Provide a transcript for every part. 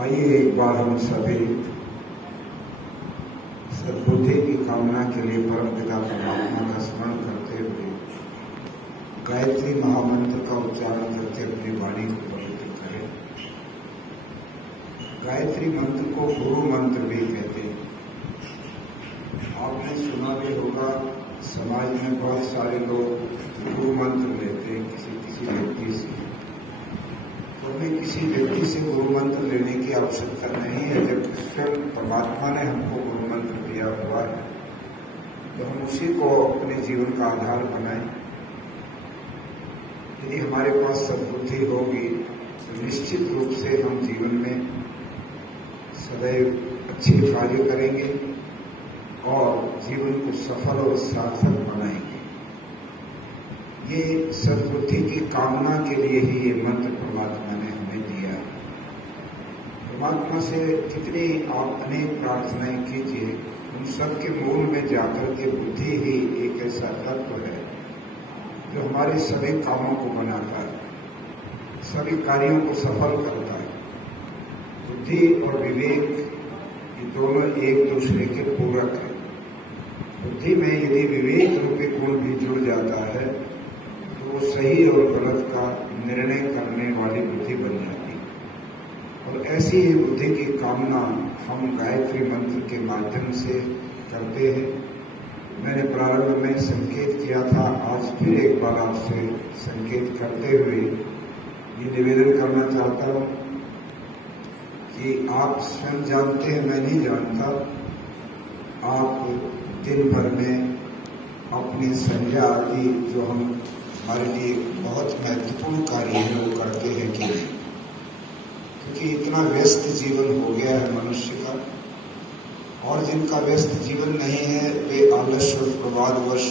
आइए एक बार हम सभी सद्बुद्धि की कामना के लिए परमपिता परमात्मा का स्मरण करते हुए गायत्री महामंत्र का उच्चारण करके अपनी वाणी को पवित्र करें। गायत्री मंत्र को गुरु मंत्र भी कहते हैं। आपने सुना भी होगा, समाज में बहुत सारे लोग गुरु मंत्र लेते हैं किसी व्यक्ति से। तो हमें किसी व्यक्ति से गुरु मंत्र लेने की आवश्यकता नहीं है। जब स्वयं परमात्मा ने हमको गुरु मंत्र दिया हुआ है तो हम उसी को अपने जीवन का आधार बनाएं। यदि हमारे पास सद्बुद्धि होगी तो निश्चित रूप से हम जीवन में सदैव अच्छे कार्य करेंगे और जीवन को सफल और सार्थक बनाएंगे। ये सद्बुद्धि की कामना के लिए ही ये मंत्र परमात्मा ने हमें दिया है। परमात्मा से कितनी आप अनेक प्रार्थनाएं कीजिए, उन सब के मूल में जाकर के बुद्धि ही एक ऐसा तत्व है जो हमारे सभी कामों को बनाता है, सभी कार्यों को सफल करता है। बुद्धि और विवेक ये दोनों एक दूसरे के पूरक हैं। बुद्धि में यदि विवेक रूपी गुण भी जुड़ जाता है तो वो सही और गलत का निर्णय करने वाली बुद्धि बन जाती है। और ऐसी ही बुद्धि की कामना हम गायत्री मंत्र के माध्यम से करते हैं। मैंने प्रारंभ में संकेत किया था, आज फिर एक बार आपसे संकेत करते हुए ये निवेदन करना चाहता हूँ कि आप स्वयं जानते हैं, मैं नहीं जानता, आप दिन भर में अपनी संध्या आदि जो हम हमारे लिए बहुत महत्वपूर्ण कार्य है वो करते हैं कि नहीं। क्योंकि इतना व्यस्त जीवन हो गया है मनुष्य का, और जिनका व्यस्त जीवन नहीं है वे आलस्य और प्रमादवश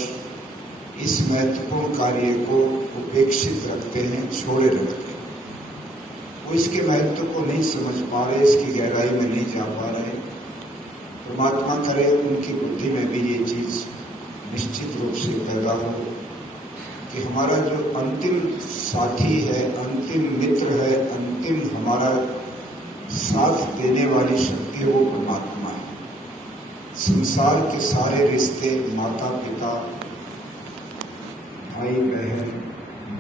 इस महत्वपूर्ण कार्य को उपेक्षित रखते हैं, छोड़े रखते हैं। वो इसके महत्व को नहीं समझ पा रहे, इसकी गहराई में नहीं जा पा रहे। परमात्मा करे उनकी बुद्धि में भी ये चीज निश्चित रूप से पैदा हो कि हमारा जो अंतिम साथी है, अंतिम मित्र है, अंतिम हमारा साथ देने वाली शक्ति है वो परमात्मा है। संसार के सारे रिश्ते, माता पिता, भाई बहन,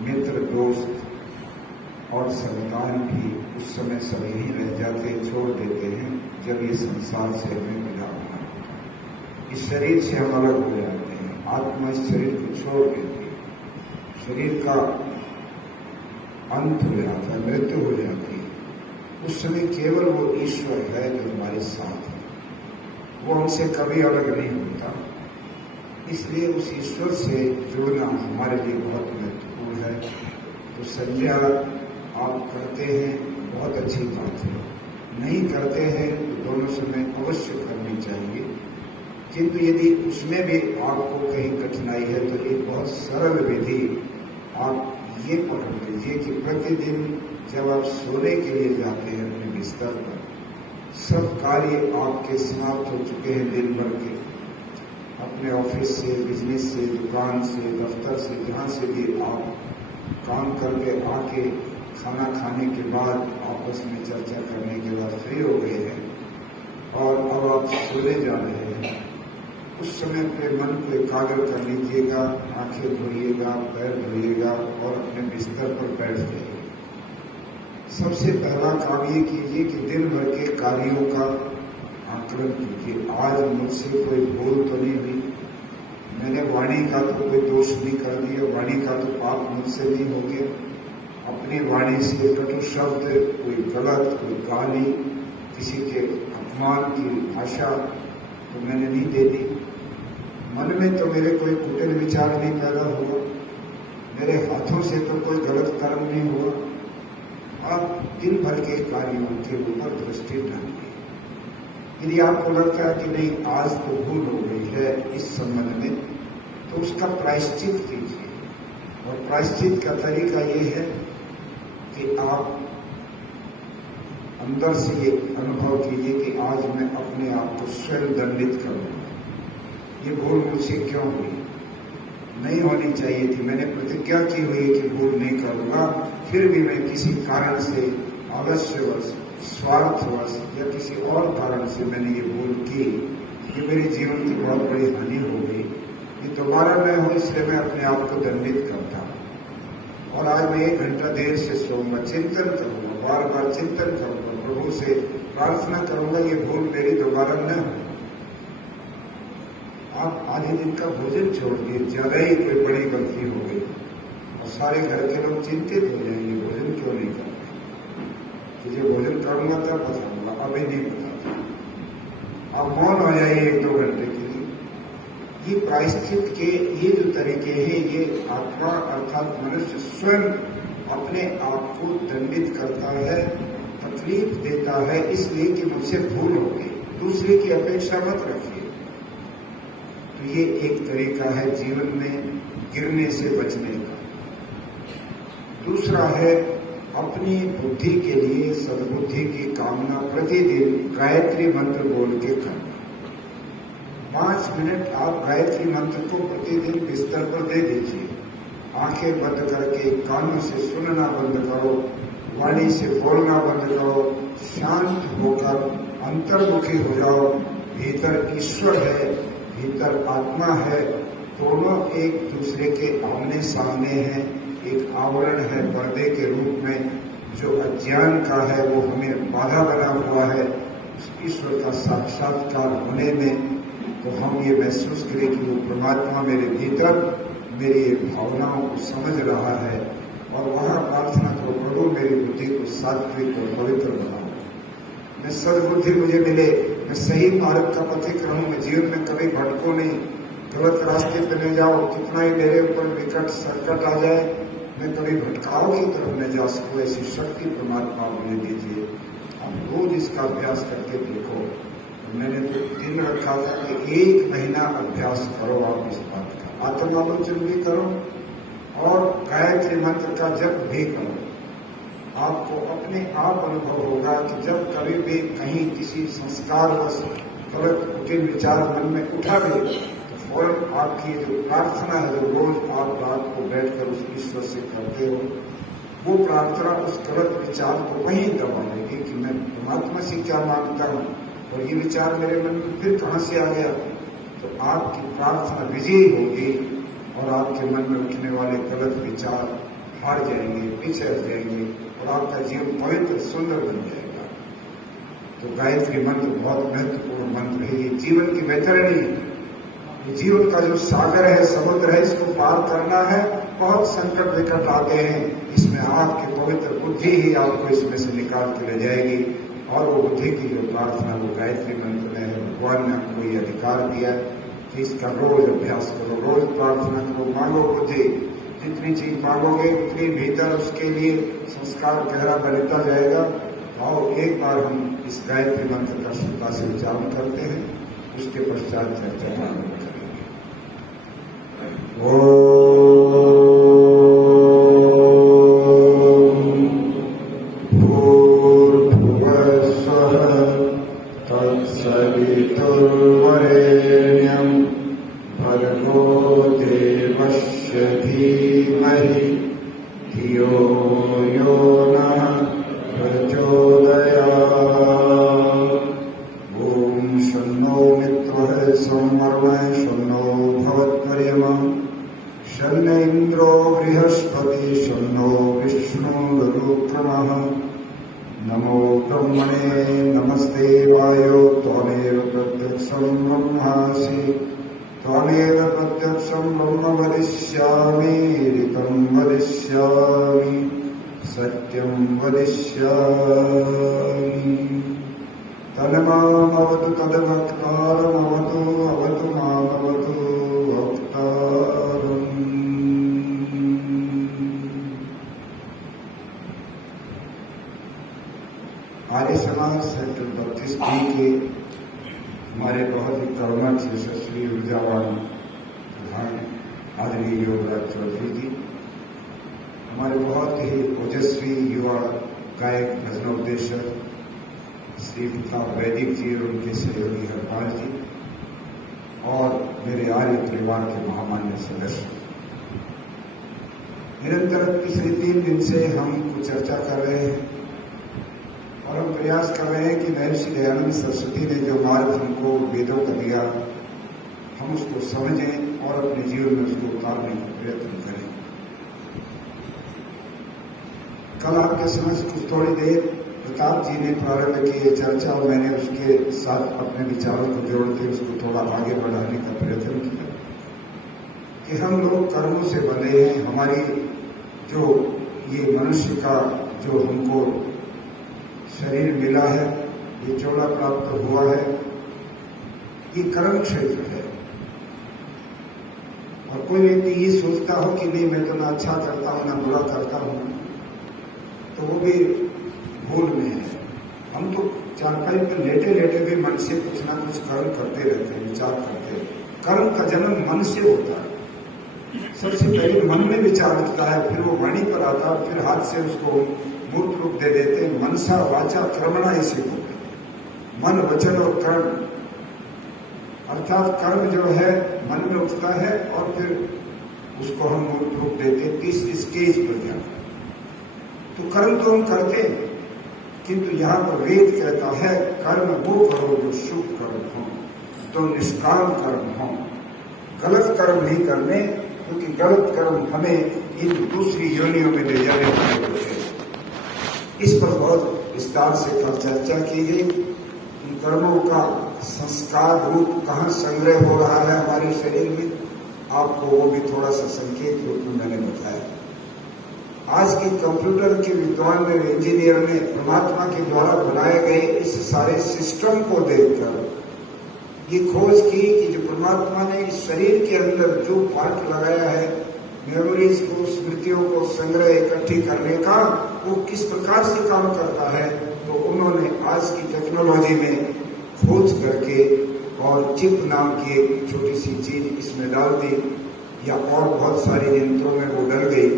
मित्र दोस्त और संतान भी उस समय सभी ही रह जाते, छोड़ देते हैं जब ये संसार से हमें विदा होना है। इस शरीर से हम अलग हो जाते हैं, आत्मा इस शरीर को छोड़ देती है, शरीर का अंत हो जाता है, मृत्यु हो जाती है। उस समय केवल वो ईश्वर है जो हमारे साथ है, वो हमसे कभी अलग नहीं होता। इसलिए उस ईश्वर से जुड़ना हमारे लिए बहुत महत्वपूर्ण है। तो संध्या आप करते हैं, बहुत अच्छी बात है। नहीं करते हैं तो दोनों समय अवश्य करनी चाहिए। किंतु यदि उसमें भी आपको कहीं कठिनाई है तो एक बहुत सरल विधि आप ये पकड़ लीजिए कि प्रतिदिन जब आप सोने के लिए जाते हैं अपने बिस्तर पर, सब कार्य आपके समाप्त हो चुके हैं दिन भर के, अपने ऑफिस से, बिजनेस से, दुकान से, दफ्तर से, जहाँ से भी आप काम करके आके खाना खाने के बाद आपस में चर्चा करने के बाद फ्री हो गए हैं और अब आप सोने जा रहे हैं, उस समय अपने मन को एकाग्र कर लीजिएगा, आंखें धोइएगा, पैर धोइएगा और अपने बिस्तर पर बैठ जाइए। सबसे पहला काम ये कीजिए कि दिन भर के कार्यों का आकलन कीजिए। आज मुझसे कोई भूल तो नहीं हुई, मैंने वाणी का तो कोई दोष नहीं कर दिया, वाणी का तो पाप मुझसे नहीं हो गया, अपनी वाणी से कटु शब्द, कोई गलत, कोई गाली, किसी के अपमान की भाषा तो मैंने नहीं दे दी, मन में तो मेरे कोई कुटिल विचार नहीं पैदा हुआ, मेरे हाथों से तो कोई गलत कर्म नहीं हुआ। आप दिन भर के कार्यों के ऊपर दृष्टि डालिए। यदि आपको लगता है कि नहीं आज तो भूल हो गई है इस संबंध में, तो उसका प्रायश्चित कीजिए। और प्रायश्चित का तरीका ये है कि आप अंदर से ये अनुभव कीजिए कि आज मैं अपने आप को स्वयं दंडित करूंगा। ये भूल मुझसे क्यों हुई? नहीं होनी चाहिए थी, मैंने प्रतिज्ञा की हुई कि भूल नहीं करूंगा, फिर भी मैं किसी कारण से अवश्यवश स्वार्थवश या किसी और कारण से मैंने ये भूल की कि मेरे जीवन की बहुत बड़ी हानि हो गई, ये दोबारा न हो, इसलिए मैं अपने आप को दंडित करता हूँ। और आज मैं 1 घंटा देर से सोऊंगा, चिंतन करूंगा, बार बार चिंतन करूंगा, प्रभु से प्रार्थना करूंगा ये भूल मेरी दोबारा न हो। आप आधे दिन का भोजन छोड़ दिए, ज्यादा ही कोई बड़ी गलती हो गई और सारे घर के लोग चिंतित हो जाएंगे, भोजन क्यों नहीं करते। तुझे भोजन करूंगा तब बताऊंगा, अभी नहीं बताता। आप मौन हो जाइए 1-2 घंटे के लिए। ये प्रायश्चित के ये जो तरीके हैं, ये आत्मा अर्थात मनुष्य स्वयं अपने आप को दंडित करता है, तकलीफ देता है, इसलिए कि मुझसे भूल हो गई। दूसरे की अपेक्षा मत रखिए। तो ये एक तरीका है जीवन में गिरने से बचने का। दूसरा है अपनी बुद्धि के लिए सद्बुद्धि की कामना प्रतिदिन गायत्री मंत्र बोल के करना। 5 मिनट आप गायत्री मंत्र को प्रतिदिन बिस्तर पर दे दीजिए। आंखें बंद करके कानों से सुनना बंद करो, वाणी से बोलना बंद करो, शांत होकर अंतर्मुखी हो जाओ। भीतर ईश्वर है, भीतर आत्मा है, दोनों एक दूसरे के आमने सामने हैं। एक आवरण है पर्दे के रूप में जो अज्ञान का है, वो हमें बाधा बना हुआ है ईश्वर का साक्षात्कार होने में। तो हम ये महसूस करें कि वो परमात्मा मेरे भीतर मेरी भावनाओं को समझ रहा है और वहाँ प्रार्थना करो, प्रभु मेरी बुद्धि को सात्विक और पवित्र बनाओ, मैं सद्बुद्धि मुझे मिले, मैं सही मार्ग का पथिक रहूं, मैं जीवन में कभी भटकूं नहीं, गलत रास्ते पर न जाओ। कितना ही मेरे ऊपर विकट संकट आ जाए, मैं कभी भटकाव की तरफ न जा सकूं, ऐसी शक्ति परमात्मा मुझे दीजिए। आप रोज इसका अभ्यास करके देखो। मैंने तो दिन रखा था कि 1 महीना अभ्यास करो आप इस बात का। आत्मालोचन भी करो और गायत्री मंत्र का जप भी करो। आपको अपने आप अनुभव होगा कि जब कभी भी कहीं किसी संस्कारवश गलत कुटिल विचार मन में उठा भी तो फौरन आपकी जो प्रार्थना है, जो रोज आप रात को बैठकर उस ईश्वर से करते हो, वो प्रार्थना उस गलत विचार को वहीं दबा देगी कि मैं परमात्मा से क्या मांगता हूँ और ये विचार मेरे मन में फिर कहाँ से आ गया। तो आपकी प्रार्थना विजयी होगी और आपके मन में उठने वाले गलत विचार हार जाएंगे, पिछड़ जाएंगे और आपका जीवन पवित्र सुंदर बन जाएगा। तो गायत्री मंत्र बहुत महत्वपूर्ण मंत्र है। ये जीवन की वैतरणी है, ये जीवन का जो सागर है, समुद्र है, इसको पार करना है। बहुत संकट विकट आते हैं, इसमें आपकी पवित्र बुद्धि ही आपको इसमें से निकाल के ले जाएगी। और वो बुद्धि की जो प्रार्थना वो गायत्री मंत्र में है। भगवान ने हमको ये अधिकार दिया कि इसका रोज अभ्यास करो, रोज प्रार्थना करो, मांगो बुद्धि। जितनी चीज मांगोगे उतनी भीतर उसके लिए संस्कार गहरा बनता जाएगा। और एक बार हम इस गायत्री मंत्र का श्रद्धा से उच्चारण करते हैं, उसके पश्चात चर्चा प्रारंभ करेंगे। तत्सवितुर्वरेण्यं भर्गो देवस्य धीमहि धियो यो नः प्रचोदयात्। ॐ शन्नो मित्रः सोमर्वः शन्नो भवत्वर्यमा शन्न इन्द्रो बृहस्पति शन्नो विष्णुरुक्रमः। नमो ब्रह्मणे नमस्ते वायो त्वमेव प्रत्यक्षं ब्रह्मासि त्वमेव प्रत्यक्षं ब्रह्म वदिष्यामि ऋतं वदिष्यामि सत्यं वदिष्यामि। तन्मामवतु तद्वक्तारमवतु अवतु मामवतु वक्तारम्। आर्य समाज सेक्टर 32 B के हमारे बहुत ही कर्मठ यशस्वी ऊर्जावान प्रधान आदरणीय योगराज चौधरी जी, हमारे बहुत ही ओजस्वी युवा गायक भजनोपदेशक श्री पिता वैदिक जी और उनके सहयोगी हरपाल जी और मेरे आर्य परिवार के महामान्य सदस्य। निरंतर पिछले 3 दिन से हम कुछ चर्चा कर रहे हैं और हम प्रयास कर रहे हैं कि महर्षि दयानंद सरस्वती ने जो मार्ग हमको वेदों का दिया, हम उसको समझें और अपने जीवन में उसको उतारने का प्रयत्न करें। कल आपके समझ कुछ थोड़ी देर प्रताप जी ने प्रारंभ की ये चर्चा और मैंने उसके साथ अपने विचारों को जोड़ के उसको थोड़ा आगे बढ़ाने का प्रयत्न किया कि हम लोग कर्मों से बंधे हैं। हमारी जो ये मनुष्य का जो हमको शरीर मिला है, ये चोला प्राप्त हुआ है, ये कर्म क्षेत्र है। और कोई व्यक्ति ये सोचता हो कि नहीं मैं तो ना अच्छा करता हूं ना बुरा करता हूं, तो वो भी भूल में है। हम तो चारपाई पर लेटे लेटे भी मन से कुछ ना कुछ कर्म करते रहते हैं, विचार करते हैं। कर्म का जन्म मन से होता है। सबसे पहले मन में विचार उठता है, फिर वो वाणी पर आता है, फिर हाथ से उसको मूर्त रूप दे देते हैं। मनसा वाचा कर्मणा इसे होते हैं, मन वचन और कर्म, अर्थात कर्म जो है मन में उठता है और फिर उसको हम मूर्त रूप देते हैं, तीसरी स्टेज पर जाता है। तो कर्म तो हम करते हैं, किंतु यहाँ पर वेद कहता है कर्म वो करो जो शुभ कर्म हो, तो निष्काम कर्म हो। गलत कर्म नहीं करने, क्योंकि गलत कर्म हमें इन दूसरी योनियों में ले जाने वाले होते हैं। इस पर बहुत विस्तार से कल चर्चा की गई। इन कर्मों का संस्कार रूप कहाँ संग्रह हो रहा है हमारे शरीर में, आपको वो भी थोड़ा सा संकेत रूप में मैंने बताया। आज के कंप्यूटर के विद्वान ने, इंजीनियर ने परमात्मा के द्वारा बनाए गए इस सारे सिस्टम को देखकर ये खोज की कि जो परमात्मा ने इस शरीर के अंदर जो पार्ट लगाया है, मेमोरीज को, स्मृतियों को संग्रह इकट्ठी करने का, वो किस प्रकार से काम करता है। तो उन्होंने आज की टेक्नोलॉजी में खोज करके और चिप नाम की एक छोटी सी चीज इसमें डाल दी, या और बहुत सारे यंत्रों में वो डल गई,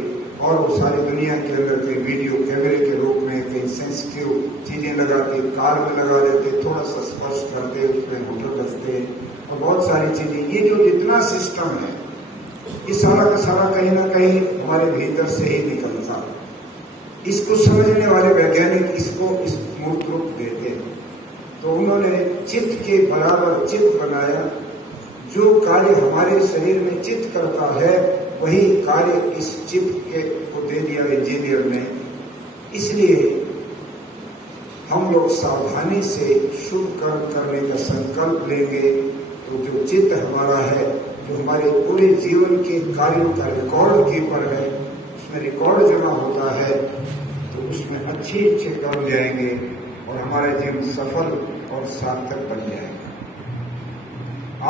और वो सारी दुनिया के अंदर कई वीडियो कैमरे के रूप में कई सेंसिटिव चीजें लगाते, कार में लगा देते, थोड़ा सा स्पर्श करते, उसमें मोटर बजते और बहुत सारी चीजें। ये जो जितना सिस्टम है, ये सारा का सारा कहीं ना कहीं हमारे भीतर से ही निकलता। इसको समझने वाले वैज्ञानिक इसको इस मूर्त रूप देते हैं। तो उन्होंने चित्त के बराबर चित्त बनाया। जो कार्य हमारे शरीर में चित्त करता है, वही कार्य इस चित्त के को दे दिया इंजीनियर ने। इसलिए हम लोग सावधानी से शुभ कर्म करने का संकल्प लेंगे, तो जो चित्त हमारा है, जो हमारे पूरे जीवन के कार्यों का रिकॉर्ड कीपर है, उसमें रिकॉर्ड जमा होता है, तो उसमें अच्छे कर्म जाएंगे और हमारा जीवन सफल और सार्थक बन जाएगा।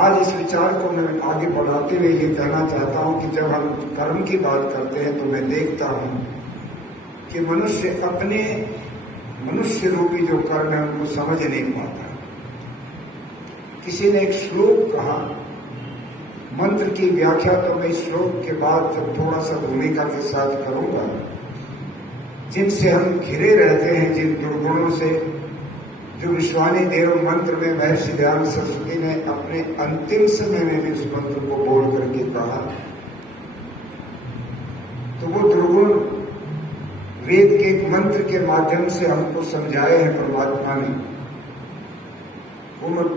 आज इस विचार को मैं आगे बढ़ाते हुए ये कहना चाहता हूं कि जब हम कर्म की बात करते हैं तो मैं देखता हूं कि मनुष्य अपने मनुष्य रूपी जो कर्म है उनको समझ नहीं पाता। किसी ने एक श्लोक कहा, मंत्र की व्याख्या तो मैं इस श्लोक के बाद जब थोड़ा सा भूमिका के साथ करूंगा। जिनसे हम घिरे रहते हैं, जिन दुर्गुणों से, जो विश्वानी देव मंत्र में महर्षि दयानंद सरस्वती ने अपने अंतिम समय में भी उस मंत्र को बोल करके कहा, तो वो दुर्गुण वेद के एक मंत्र के माध्यम से हमको समझाए हैं परमात्मा ने। वो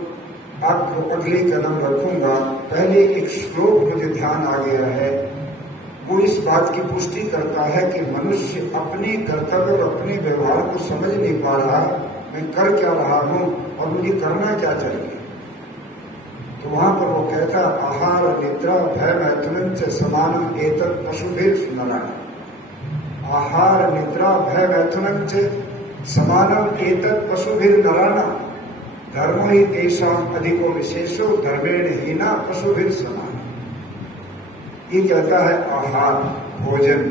आपको अगले कदम रखूंगा। पहले एक श्लोक मुझे ध्यान आ गया है, वो इस बात की पुष्टि करता है कि मनुष्य अपने कर्तव्य और अपने व्यवहार को समझ नहीं पा रहा, मैं कर क्या रहा हूं और मुझे करना क्या चाहिए। तो वहां पर वो कहता, आहार निद्रा भय मैथुन से समानम एतत् पशुभिर नराणाम। आहार निद्रा भय मैथुन से समानम एतत् पशुभिर नराणाम। धर्मो ही तेषाम अधिको विशेषो धर्मेण हीना पशुभिर समान। ये कहता है आहार भोजन,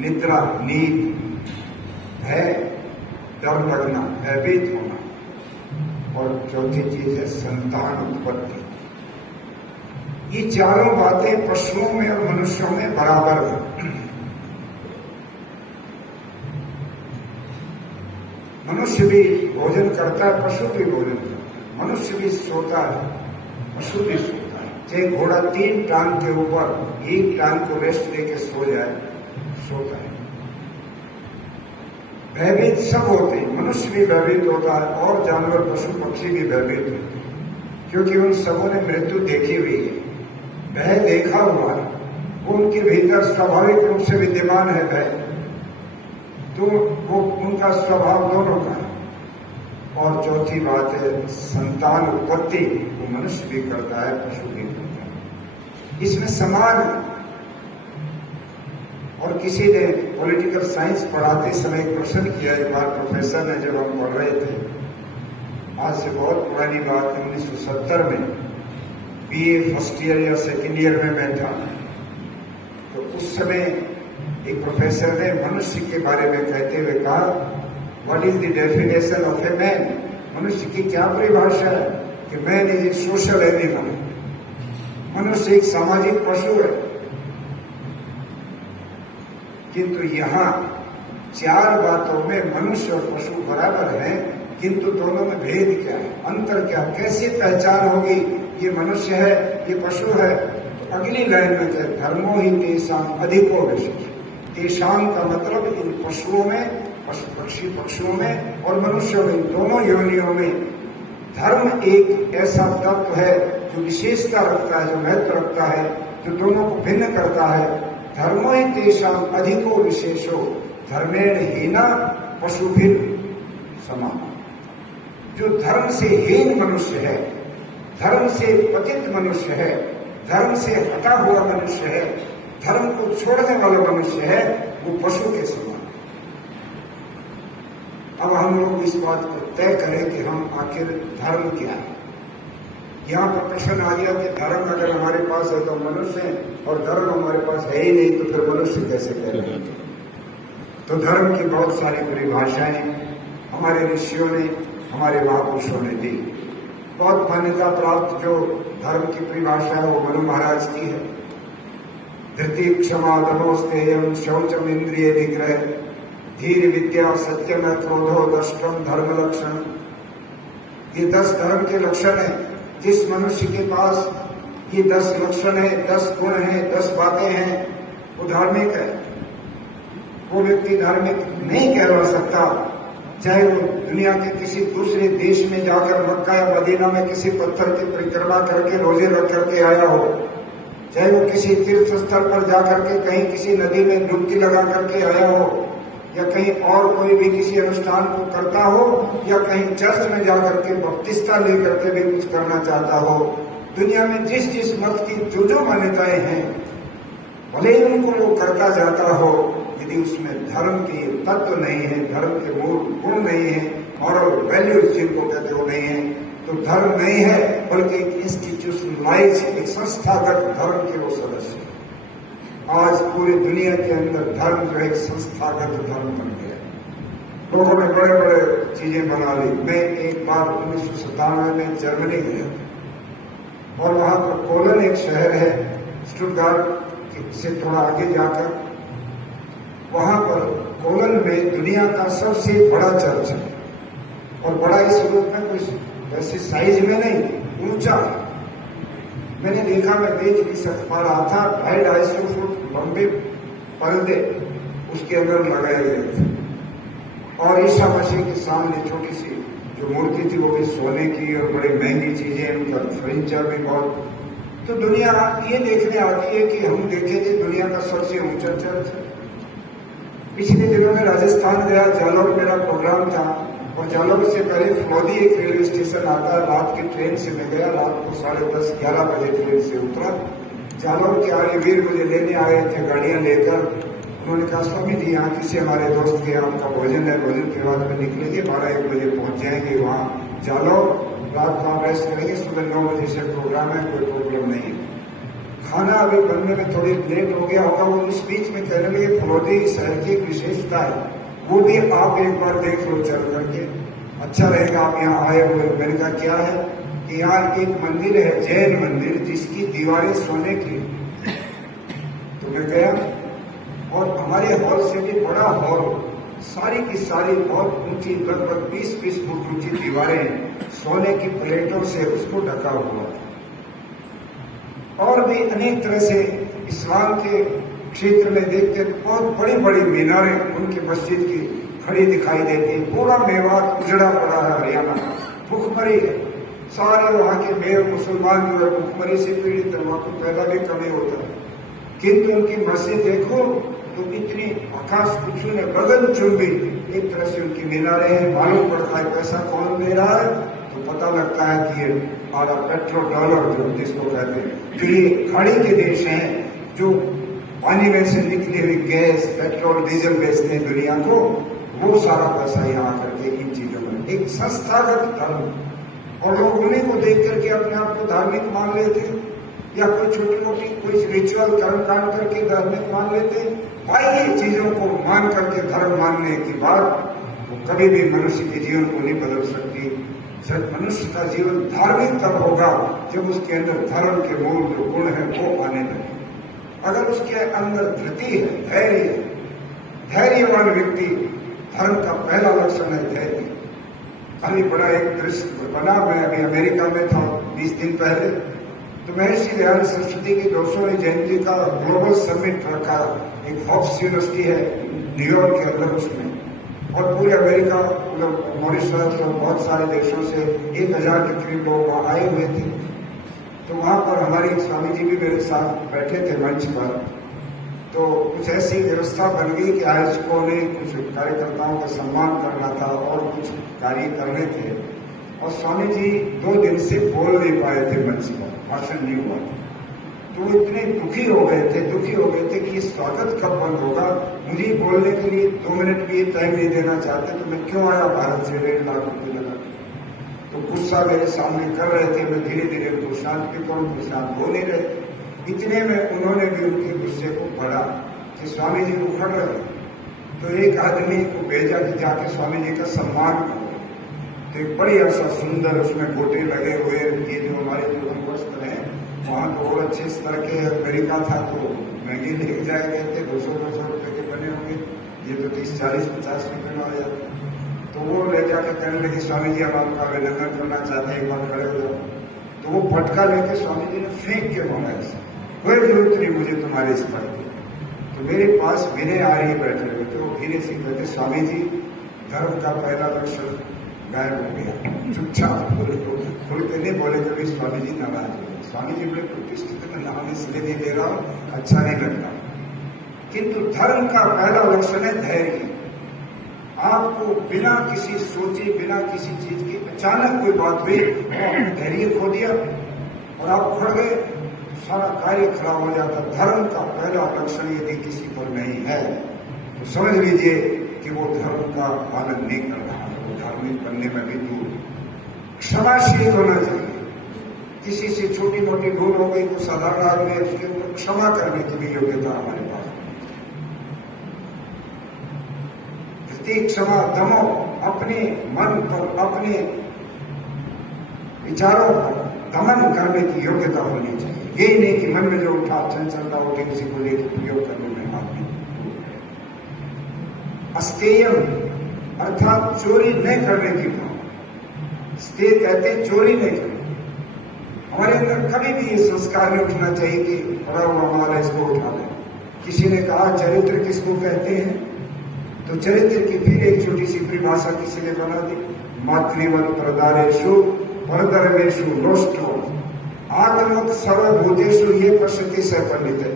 निद्रा नींद, भय डर लगना, भयभीत होना, और चौथी चीज है संतान उत्पत्ति। ये चारों बातें पशुओं में और मनुष्यों में बराबर है। मनुष्य भी भोजन करता है, पशु भी भोजन करता है, मनुष्य भी सोता है, पशु भी सोता है। चाहे घोड़ा 3 टांग के ऊपर 1 टांग को रेस्ट देके सो जाए, सोता है। भयभीत सब होते हैं, मनुष्य भी भयभीत होता है और जानवर पशु पक्षी भी भयभीत होते हैं, क्योंकि उन सबों ने मृत्यु देखी हुई है, भय देखा हुआ है, वो उनके भीतर स्वाभाविक रूप से विद्यमान है भय, तो वो उनका स्वभाव दोनों का है। और चौथी बात है संतान उत्पत्ति, वो मनुष्य भी करता है, पशु भी करता है, इसमें समान है। और किसी ने पॉलिटिकल साइंस पढ़ाते समय एक प्रश्न किया एक बार प्रोफेसर ने, जब हम पढ़ रहे थे, आज से बहुत पुरानी बात है, 1970 में बीए फर्स्ट ईयर या सेकेंड ईयर में मैं था, तो उस समय एक प्रोफेसर ने मनुष्य के बारे में कहते हुए कहा, what is the definition of a man, मनुष्य की क्या परिभाषा है, कि man is a social animal, मनुष्य एक सामाजिक पशु है। किंतु यहाँ 4 बातों में मनुष्य और पशु बराबर हैं, किंतु दोनों में भेद क्या है, अंतर क्या, कैसे पहचान होगी ये मनुष्य है ये पशु है। तो अगली लाइन में क्या, धर्मो ही तेषाम अधिको विशेष, तेषाम का मतलब इन पशुओं में, पशु पक्षी पक्षुओं में और मनुष्यों में, दोनों योनियों में धर्म एक ऐसा तत्व है जो विशेषता रखता है, जो महत्व रखता है, जो दोनों को भिन्न करता है। धर्मो ही तेषाम अधिको विशेषो धर्मेण हीना पशुभिर समान, जो धर्म से हीन मनुष्य है, धर्म से पतित मनुष्य है, धर्म से हटा हुआ मनुष्य है, धर्म को छोड़ने वाला मनुष्य है, वो पशु के समान। अब हम लोग इस बात को तय करें कि हम आखिर धर्म क्या है। यहाँ पर प्रश्न आ गया कि धर्म अगर हमारे पास है तो मनुष्य है, और धर्म हमारे पास है ही नहीं तो फिर मनुष्य कैसे करें। तो धर्म की बहुत सारी परिभाषाएं हमारे ऋषियों ने, हमारे महापुरुषों ने दी। बहुत मान्यता प्राप्त जो धर्म की परिभाषा है वो मनु महाराज की है। धृति क्षमा दमोस्तेयम शौचम इंद्रिय निग्रह धीर विद्या सत्यम क्रोधो दष्टम धर्म लक्षण। ये 10 धर्म के लक्षण है। जिस मनुष्य के पास ये 10 लक्षण है, 10 गुण है, 10 बातें हैं, वो धार्मिक है। वो व्यक्ति धार्मिक नहीं कहला सकता, चाहे वो दुनिया के किसी दूसरे देश में जाकर मक्का या मदीना में किसी पत्थर की परिक्रमा करके रोजे रख करके आया हो, चाहे वो किसी तीर्थ स्थल पर जाकर के कहीं किसी नदी में डुबकी लगा करके आया हो, या कहीं और कोई भी किसी अनुष्ठान को करता हो, या कहीं चर्च में जाकर के बपतिस्ता लेकर के भी कुछ करना चाहता हो। दुनिया में जिस जिस मत की जो जो मान्यताएं हैं, भले ही उनको वो करता जाता हो, यदि उसमें धर्म के तत्व नहीं है, धर्म के मूल गुण नहीं है, मॉरल वैल्यूज जिनको कहते हो नहीं है, तो धर्म नहीं है, बल्कि एक इंस्टीट्यूशनलाइज, एक संस्थागत धर्म के वो सदस्य है। आज पूरी दुनिया के अंदर धर्म जो एक संस्थागत धर्म बन गया। लोगों ने बड़े बड़े चीजें बना ली। मैं एक बार 1997 में जर्मनी गया और वहां पर कोलन एक शहर है, स्टुटगार्ट से थोड़ा आगे जाकर, वहां पर कोलन में दुनिया का सबसे बड़ा चर्च है। और बड़ा इस रूप में कुछ वैसे साइज में नहीं, ऊंचा। मैंने देखा, मैं देख नहीं पा रहा था, 250 फुट लंबे पर्दे उसके अंदर लगाए गए थे, और ईसा मसीह के सामने छोटी सी जो मूर्ति थी वो भी सोने की, और बड़ी महंगी चीजें, उनका फर्नीचर भी बहुत। तो दुनिया ये देखने आती है कि हम देखेंगे दुनिया का सबसे ऊंचा चर्च है। पिछले दिनों में राजस्थान गया, जालौर मेरा प्रोग्राम था, और जालौर से पहले फ्लौदी एक रेलवे स्टेशन आता है, रात की ट्रेन से मैं गया, रात को 10:30-11 बजे ट्रेन से उतरा। जालौर के आर्यवीर मुझे लेने आए थे गाड़ियां लेकर। उन्होंने कहा, स्वामी जी यहाँ किसी हमारे दोस्त के यहाँ का भोजन है, भोजन के बाद में निकलेंगे, 12-1 बजे पहुंच जाएंगे वहाँ जालौर, रात को रेस्ट करेंगे, सुबह 9 बजे से प्रोग्राम है, कोई प्रॉब्लम नहीं है। खाना अभी बनने में थोड़ी लेट हो गया होगा। वो इस बीच में कहने लगे, फ्लौदी शहर की एक विशेषता है, वो भी आप एक बार देख लो चल करके, अच्छा रहेगा आप यहाँ आए हुए। मैंने कहा क्या है? कि यहाँ एक मंदिर है, जैन मंदिर, जिसकी दीवारें सोने की। तो मैं गया, और हमारे हॉल से भी बड़ा हॉल, सारी की सारी बहुत ऊंची, लगभग 20-20 फुट ऊंची दीवारें, सोने की प्लेटों से उसको ढका हुआ था। और भी अनेक तरह से इस्लाम के क्षेत्र में देखते हैं बहुत बड़ी बड़ी मीनारें उनकी मस्जिद की खड़ी दिखाई देती है। पूरा मेवात उजड़ा पड़ा है, हरियाणा भुखमरी है। सारे वहां के मेव मुसलमान जो है भुखमरी से पीड़ित है, वहां को पैदा भी कमी होता है। किंतु उनकी मस्जिद देखो तो इतनी आकाश कुछ ने गगन चुंबी, एक तरह से उनकी मीनारें हैं। मालूम पड़ता है पैसा कौन दे रहा है, तो पता लगता है कि ये हमारा पेट्रोल डॉलर जो जिसको कहते हैं, जो ये खाड़ी के देश हैं, जो पानी में से निकली हुई गैस पेट्रोल डीजल बेचते हैं दुनिया को, वो सारा पैसा यहाँ करके इन चीजों में एक संस्थागत धर्म, और लोग उन्हीं को देख करके अपने आप को धार्मिक मान लेते हैं, या कोई छोटी मोटी कोई रिचुअल कर्म कांड करके धार्मिक मान लेते हैं। बाह्य चीजों को मान करके धर्म मानने की बात वो कभी भी मनुष्य के जीवन को नहीं बदल सकती। जब मनुष्य का जीवन धार्मिक तब होगा जब उसके अंदर धर्म के मूल जो गुण है वो आने लगे। अगर उसके अंदर धृति है, धैर्य है, धैर्यवान व्यक्ति, धर्म का पहला लक्षण है धैर्य। अभी बड़ा एक दृश्य बना, मैं अभी अमेरिका में था 20 दिन पहले, तो महर्षि दयानंद सरस्वती की 200वीं जयंती का ग्लोबल समिट रखा। एक हॉक्स यूनिवर्सिटी है न्यूयॉर्क के अंदर, उसमें और पूरे अमेरिका मतलब मॉरिशस और बहुत सारे देशों से 1000 के करीब लोग वहाँ आए हुए थे। तो वहाँ पर हमारे स्वामी जी भी मेरे साथ बैठे थे मंच पर। तो कुछ ऐसी व्यवस्था बन गई कि आयोजकों ने कुछ कार्यकर्ताओं का सम्मान करना था और कुछ कार्य करने थे, और स्वामी जी 2 दिन से बोल नहीं पाए थे मंच पर, भाषण नहीं हुआ। तो वो इतने दुखी हो गए थे कि ये स्वागत कब बंद होगा, मुझे बोलने के लिए 2 मिनट भी टाइम नहीं देना चाहते, तो मैं क्यों आया भारत से 1.5 लाख रुपये लगा। तो गुस्सा मेरे सामने कर रहे थे, मैं धीरे धीरे उनको शांत भी करूँ, तो शांत हो नहीं रहे। इतने में उन्होंने भी उनके गुस्से को पढ़ा कि स्वामी जी उखड़ रहे, तो एक आदमी को भेजा कि जाके स्वामी जी का सम्मान करो। तो एक बड़ी ऐसा सुंदर उसमें गोटे लगे हुए, ये जो हमारे जो वस्त्र हैं वहाँ तो और अच्छे स्तर के, अमेरिका था तो महंगे लेके जाए गए थे, 200-200 रुपये के बने होंगे, ये तो 30-40-50 रुपये में आ जाते। तो वो ले जाकर कहने लगे स्वामी जी हम आपका अभिनंदन करना चाहते हैं, एक बार खड़े हो जाओ। तो वो पटका लेके स्वामी जी ने फेंक के बोला ऐसा, कोई जरूरत नहीं मुझे तुम्हारे इस पर। तो मेरे पास विनय आ रही बैठे हुए थे, वो धीरे से कहते स्वामी जी धर्म का पहला लक्षण गायब हो गया। चुपचाप बोले, तो खुल के नहीं बोले, कभी स्वामी जी नाराज हो। स्वामी जी बड़े प्रतिष्ठित में नाम इसलिए नहीं ले रहा हूं, अच्छा नहीं लगता। किंतु धर्म का पहला लक्षण है धैर्य। आपको बिना किसी सोचे, बिना किसी चीज की अचानक कोई बात हुई, धैर्य खो दिया और आप खड़ गए, सारा कार्य खराब हो जाता। धर्म का पहला लक्षण यदि किसी पर नहीं है तो समझ लीजिए कि वो धर्म का पालन नहीं कर रहा है, वो धार्मिक बनने में भी दूर। क्षमाशील होना चाहिए, किसी से छोटी मोटी भूल हो गई तो साधारण आदमी है, उसके ऊपर क्षमा करने की भी योग्यता हमारे पास। क्षमा दमो, अपने मन पर, अपने विचारों पर दमन करने की योग्यता होनी चाहिए। यही नहीं कि मन में जो उठा चंचलता उठे किसी को लेकर प्रयोग करने में आदमी। अस्तेयम अर्थात चोरी नहीं करने की बात। स्ते कहते चोरी नहीं करनी। हमारे अंदर कभी भी ये संस्कार नहीं उठना चाहिए कि पड़ा हुआ माल है इसको उठा लें। किसी ने कहा चरित्र किसको कहते हैं, तो चरित्र की फिर एक छोटी सी परिभाषा किसी ने बना दी, मातृवत प्रदारेशु परधर्मेशु लोष्टो आगमत सर्वभूतेषु ये पश्यति स पंडित है।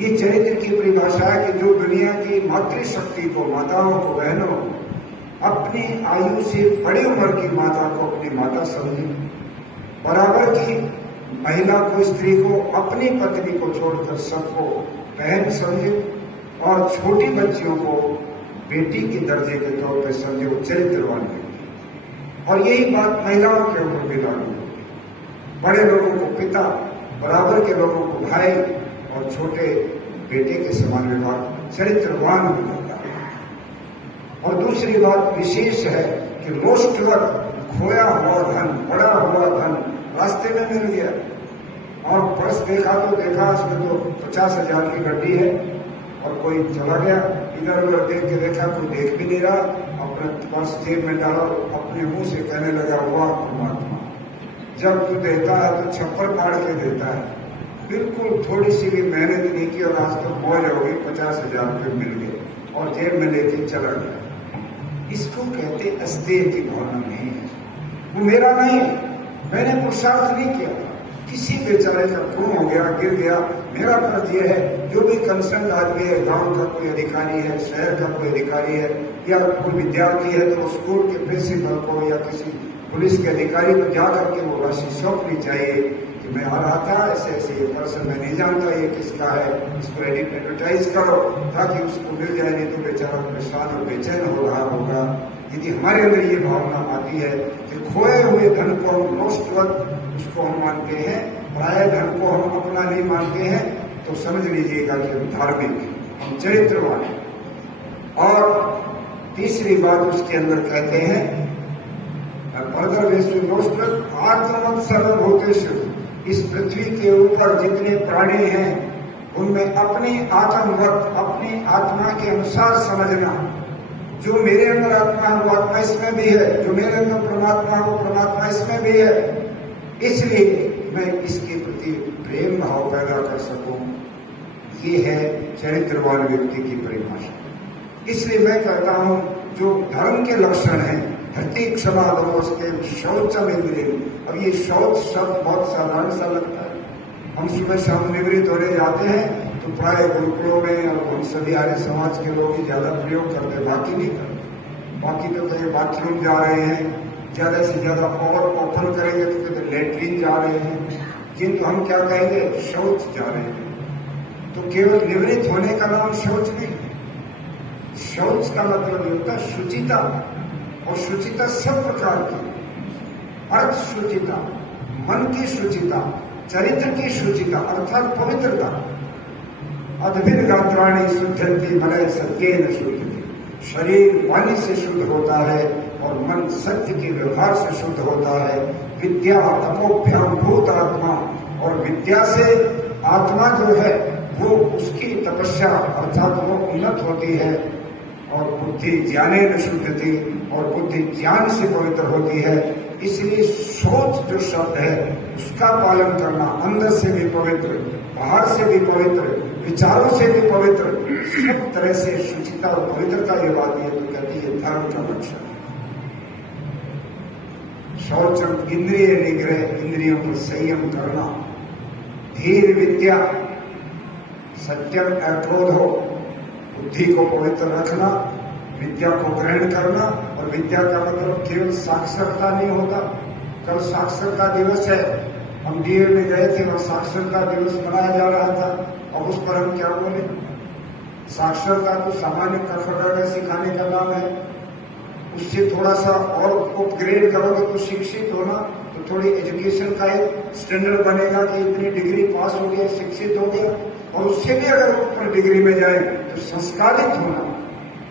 ये चरित्र की परिभाषा है कि जो दुनिया की मातृशक्ति को, माताओं को, बहनों, अपनी आयु से बड़ी उम्र की माता को अपनी माता समझे, बराबर की महिला को, स्त्री को अपनी पत्नी को छोड़कर सबको बहन समझे, और छोटी बच्चियों को बेटी के दर्जे के तौर पर समझे, वो चरित्रवान व्यक्ति। और यही बात महिलाओं के ऊपर भी लागू होती है। बड़े लोगों को पिता, बराबर के लोगों को भाई, और छोटे बेटे के समान व्यवहार चरित्रवान हो जाता है। और दूसरी बात विशेष है कि लोष्टवत, खोया हुआ धन, बड़ा हुआ धन रास्ते में मिल गया, और पर्स देखा तो देखा इसमें तो 50,000 की गड्डी है, और कोई चला गया, इधर उधर देख के देखा कोई देख भी नहीं रहा, अपने पर्स जेब में डाला, अपने मुंह से कहने लगा वाह परमात्मा, जब तू देता है तो छप्पर पाड़ के देता है, बिल्कुल थोड़ी सी भी मेहनत नहीं की और आज तो मौज हो गई, 50,000 रुपये मिल गए और जेब में लेके चला गया। इसको कहते अस्तेय की भावना नहीं है। वो मेरा नहीं है, मैंने पुरुषार्थ नहीं किया, किसी बेचारे का खून हो गया, गिर गया। मेरा फर्ज यह है, जो भी कंसर्न आदमी है, गांव का कोई अधिकारी है, शहर का कोई अधिकारी है, या कोई विद्यार्थी है, तो स्कूल के प्रिंसिपल को या किसी पुलिस के अधिकारी को जाकर के वो राशि सौंपनी चाहिए कि मैं आ रहा था, ऐसे ऐसे ये पर्सन मैं नहीं जानता ये किसका है, इसको एडवर्टाइज करो ताकि उसको मिल जाए, नहीं तो बेचारा परेशान और बेचैन हो रहा होगा। यदि हमारे अंदर ये भावना आती है कि खोए हुए धन को हम लोष्टवत उसको हम मानते हैं, पराये धन को हम अपना नहीं मानते हैं, तो समझ लीजिएगा कि हम धार्मिक हैं, हम चरित्रवान हैं। और तीसरी बात उसके अंदर कहते हैं आत्मवत सर्वभूतेषु, इस पृथ्वी के ऊपर जितने प्राणी हैं उनमें अपनी आत्मवत, अपनी आत्मा के अनुसार समझना। जो मेरे अंदर आत्मा है वो आत्मा इसमें भी है, जो मेरे अंदर परमात्मा है वो परमात्मा इसमें भी है, इसलिए मैं इसके प्रति प्रेम भाव पैदा कर सकूं। ये है चरित्रवान व्यक्ति की परिभाषा। इसलिए मैं कहता हूं जो धर्म के लक्षण हैं, धरती क्षमा नमस्ते शौचम इंद्रिय। अब ये शौच शब्द बहुत साधारण सा लगता है, हम सुबह शाम निवृत्त होने जाते हैं तो प्राय गुरुकुलों में और हम सभी आर्य समाज के लोग ही ज्यादा प्रयोग करते हैं, बाकी नहीं करते। बाकी तो कहीं बाथरूम जा रहे हैं, ज्यादा से ज्यादा ओपन करेंगे तो कहते लेटरिन जा रहे हैं, किंतु हम क्या कहेंगे, शौच जा रहे हैं। तो केवल निवृत्त होने का नाम शौच नहीं, शौच का मतलब होता है शुचिता, और शुचिता सब प्रकार की, अर्थ शुचिता, मन की शुचिता, चरित्र की शुचिता अर्थात पवित्रता। अद्भिन्न गात्राणि शुद्धन्ति मलय सत्येन शुद्धति, शरीर वाणी से शुद्ध होता है और मन सत्य के व्यवहार से शुद्ध होता है। विद्या तपोभ्याम भूत आत्मा, और विद्या से आत्मा जो है वो उसकी तपस्या अर्थात वो उन्नत होती है, और बुद्धि ज्ञानेन शुद्धति, और बुद्धि ज्ञान से पवित्र होती है। इसलिए सोच जो शब्द है उसका पालन करना, अंदर से भी पवित्र, बाहर से भी पवित्र, विचारों से भी पवित्र, सब तरह से शुचिता और पवित्रता ये बात है तो कहती है धर्म का लक्षण। शौचम इंद्रिय निग्रह, इंद्रियों पर संयम करना, धीर विद्या, सत्यम अक्रोधो, बुद्धि को पवित्र रखना, विद्या को ग्रहण करना। और विद्या का मतलब केवल साक्षरता नहीं होता। कल साक्षरता दिवस है, हम डीए में गए थे और साक्षरता दिवस मनाया जा रहा था, और उस पर हम क्या बोले, साक्षरता को सामान्य कठोर सिखाने का नाम है। उससे थोड़ा सा और अपग्रेड करोगे तो शिक्षित होना, तो थोड़ी एजुकेशन का एक स्टैंडर्ड बनेगा कि इतनी डिग्री पास हो गया, शिक्षित हो गया, और उससे भी अगर ऊपर डिग्री में जाए तो संस्कारित होना।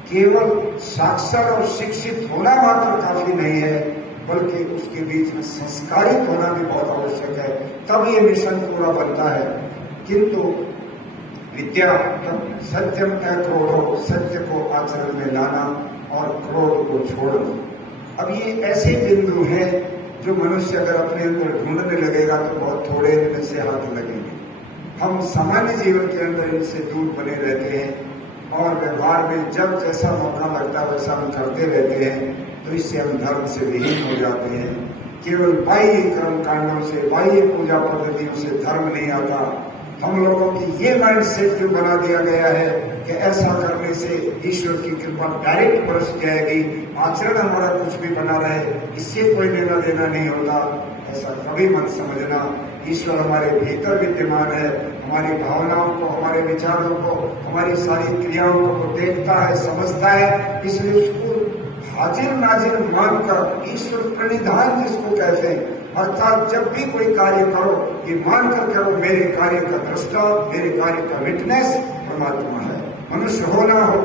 केवल साक्षर और शिक्षित होना मात्र काफी नहीं है, बल्कि उसके बीच में संस्कारित होना भी बहुत आवश्यक है, तब ये मिशन पूरा बनता है। किंतु विद्या सत्यम अक्रोधो, सत्य को आचरण में लाना और क्रोध को छोड़ना। अब ये ऐसे बिंदु हैं जो मनुष्य अगर अपने अंदर ढूंढने लगेगा तो बहुत थोड़े दिन से हाथ लगेंगे। हम सामान्य जीवन के अंदर इनसे दूर बने रहते हैं, और व्यवहार में जब जैसा मौका लगता है वैसा हम करते रहते हैं, तो इससे हम धर्म से विहीन हो जाते हैं। केवल बाह्य कर्म कांडों से, बाह्य पूजा पद्धतियों से धर्म नहीं आता। हम लोगों की ये माइंड सेट जो बना दिया गया है कि ऐसा करने से ईश्वर की कृपा डायरेक्ट बरस जाएगी, आचरण हमारा कुछ भी बना रहे, इससे कोई लेना देना नहीं होता, ऐसा कभी मत समझना। ईश्वर हमारे भीतर विद्यमान है, हमारी भावनाओं को, हमारे विचारों को, हमारी सारी क्रियाओं को देखता है, समझता है। इसलिए उसको हाजिर नाजिर मानकर, ईश्वर प्रणिधान जिसको कहते हैं, अर्थात जब भी कोई कार्य करो ये मानकर करो मेरे कार्य का दृष्टा, मेरे कार्य का विटनेस परमात्मा है। मनुष्य हो ना हो,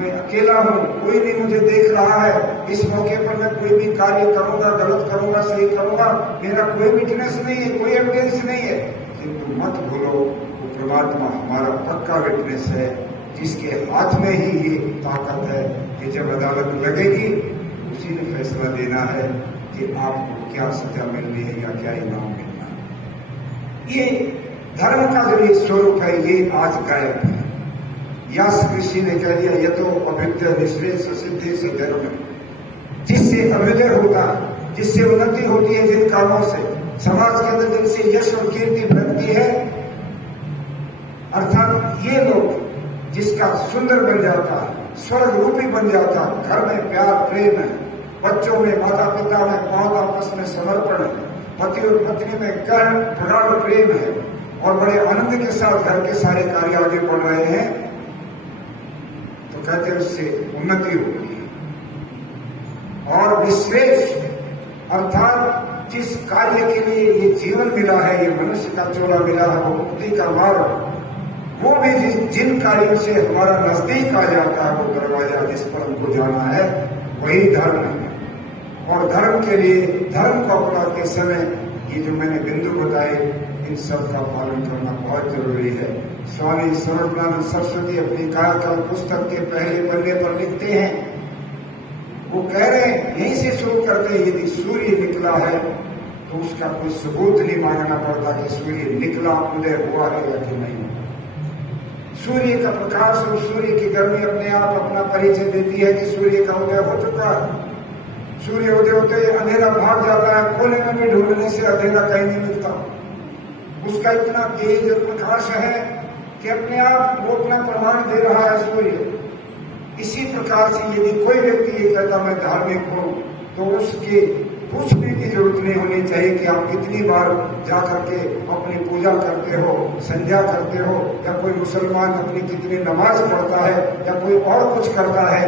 मैं अकेला हूँ, कोई नहीं मुझे देख रहा है, इस मौके पर मैं कोई भी कार्य करूंगा, गलत करूंगा, सही करूंगा, मेरा कोई विटनेस नहीं है, कोई एविडेंस नहीं है। किंतु मत भूलो वो परमात्मा हमारा पक्का विटनेस है, जिसके हाथ में ही ये ताकत है कि जब अदालत लगेगी उसी ने फैसला देना है कि आपको क्या सजा मिलनी है या क्या इनाम मिलना है। ये धर्म का जो ये स्वरूप है ये आज गायब है। व्यास ऋषि ने कह दिया ये तो अभ्युदय निश्रेष सिद्धि से धर्म है। जिससे अभ्युदय होता, जिससे उन्नति होती है, जिन कामों से समाज के अंदर जिनसे यश और कीर्ति बढ़ती है, अर्थात ये लोग जिसका सुंदर बन जाता है, स्वर्ग रूपी बन जाता है, घर में प्यार प्रेम है, बच्चों में माता पिता में बहुत आपस में समर्पण है, पति और पत्नी में गहन प्रगाढ़ प्रेम है और बड़े आनंद के साथ घर के सारे कार्य आगे बढ़ रहे हैं, तो कहते हैं उससे उन्नति होती है। और विश्रेष अर्थात जिस कार्य के लिए ये जीवन मिला है, ये मनुष्य का चोला मिला है, वो मुक्ति का मार्ग, वो भी जिन कार्यों से हमारा नजदीक आ जाता है, वो दरवाजा जिस पर हमको जाना है वही धर्म है। और धर्म के लिए, धर्म को अपनाते समय ये जो मैंने बिंदु बताए, इन सब का पालन करना बहुत जरूरी है। स्वामी सर्वज्ञानंद सरस्वती अपनी कायाकल्प पुस्तक के पहले पन्ने पर लिखते हैं, वो कह रहे हैं, यहीं से शुरू करते हैं, यदि सूर्य निकला है तो उसका कोई सबूत नहीं मांगना पड़ता कि सूर्य निकला, उदय हुआ है या कि नहीं। सूर्य का प्रकाश और सूर्य की गर्मी अपने आप अपना परिचय देती है कि सूर्य का उदय हो चुका है। सूर्य उदय होते अंधेरा भाग जाता है, कोने में भी ढूंढने से अंधेरा कहीं नहीं मिलता। उसका इतना तेज प्रकाश है कि अपने आप वो अपना प्रमाण दे रहा है सूर्य। इसी प्रकार से यदि कोई व्यक्ति ये कहता मैं धार्मिक हूं, तो उसके पूछने की जरूरत नहीं होनी चाहिए कि आप कितनी बार जा करके अपनी पूजा करते हो, संध्या करते हो, या कोई मुसलमान अपनी कितनी नमाज पढ़ता है, या कोई और कुछ करता है।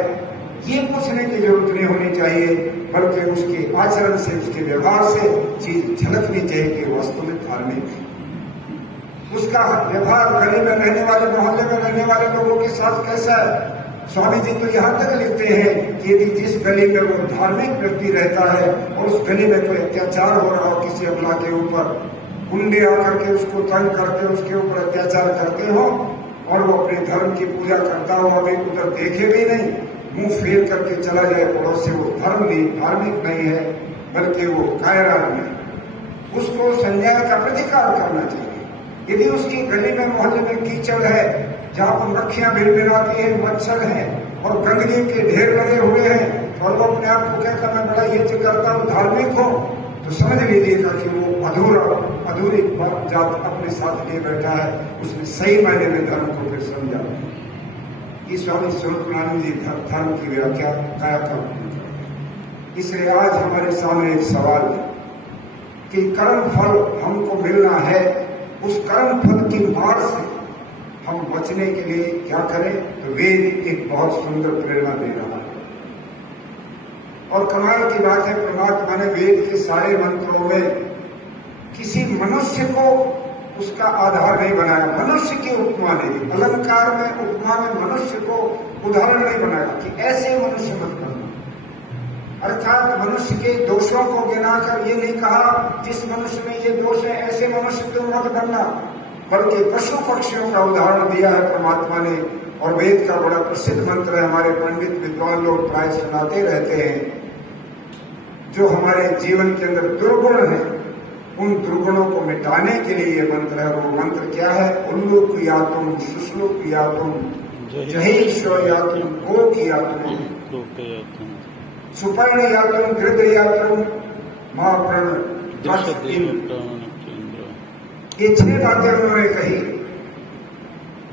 ये पूछने की जरूरत नहीं होनी चाहिए, बल्कि उसके आचरण से, उसके व्यवहार से चीज झलकनी चाहिए कि वास्तव में धार्मिक है। उसका व्यवहार गली में रहने वाले, मोहल्ले में रहने वाले लोगों के साथ कैसा है। स्वामी जी तो यहाँ तक लिखते हैं कि यदि जिस गली में वो धार्मिक व्यक्ति रहता है और उस गली में कोई अत्याचार हो रहा हो किसी अबला के ऊपर, गुंडे आकर के उसको तंग करते, उसके ऊपर अत्याचार करते हो, और वो अपने धर्म की पूजा करता हो, अभी उधर देखे भी नहीं, मुंह फेर करके चला जाए पड़ोस से, वो धर्म नहीं, धार्मिक नहीं है, बल्कि वो कायरान है, उसको संन्याय का प्रतिकार करना चाहिए। यदि उसकी गली में मोहल्ले में कीचड़ है, जहाँ पर मक्खियां भिनभिनाती है, मच्छर है और गंदगी के ढेर लगे हुए हैं, और वो अपने आप को कहता मैं बड़ा यज्ञ करता हूँ, धार्मिक हो, तो समझ लीजिएगा कि वो अधूरी जात अपने साथ लिए बैठा है, उसने सही मायने में धर्म को फिर समझा। ये स्वामी सर्वज्ञानंद जी धर्म की व्याख्या कायाकल्प। इसलिए आज हमारे सामने एक सवाल है कि कर्म फल हमको मिलना है, उस कर्म फल की मार से हम बचने के लिए क्या करें। तो वेद एक बहुत सुंदर प्रेरणा दे रहा है। और कमाल की बात है, परमात्मा ने वेद के सारे मंत्रों में किसी मनुष्य को उसका आधार नहीं बनाया, मनुष्य की उपमा नहीं दी। अलंकार में, उपमा में मनुष्य को उदाहरण नहीं बनाया कि ऐसे मनुष्य मत करना। अर्थात मनुष्य के दोषों को गिनाकर ये नहीं कहा जिस मनुष्य में ये दोष है ऐसे मनुष्य तुम मत बनना, बल्कि पशु पक्षियों का उदाहरण दिया है परमात्मा ने। और वेद का बड़ा प्रसिद्ध मंत्र है, हमारे पंडित विद्वान लोग प्राय सुनाते रहते हैं, जो हमारे जीवन के अंदर दुर्गुण है, उन दुर्गुणों को मिटाने के लिए ये मंत्र है। वो मंत्र क्या है? उल्लूक यातुम, शुश्लूक यातुम, जहीश्वर यातुम, गोक यातुम, सुपर्ण यातुम, गृध यातुम, महाप्रण। ये 6 बातें उन्होंने कही,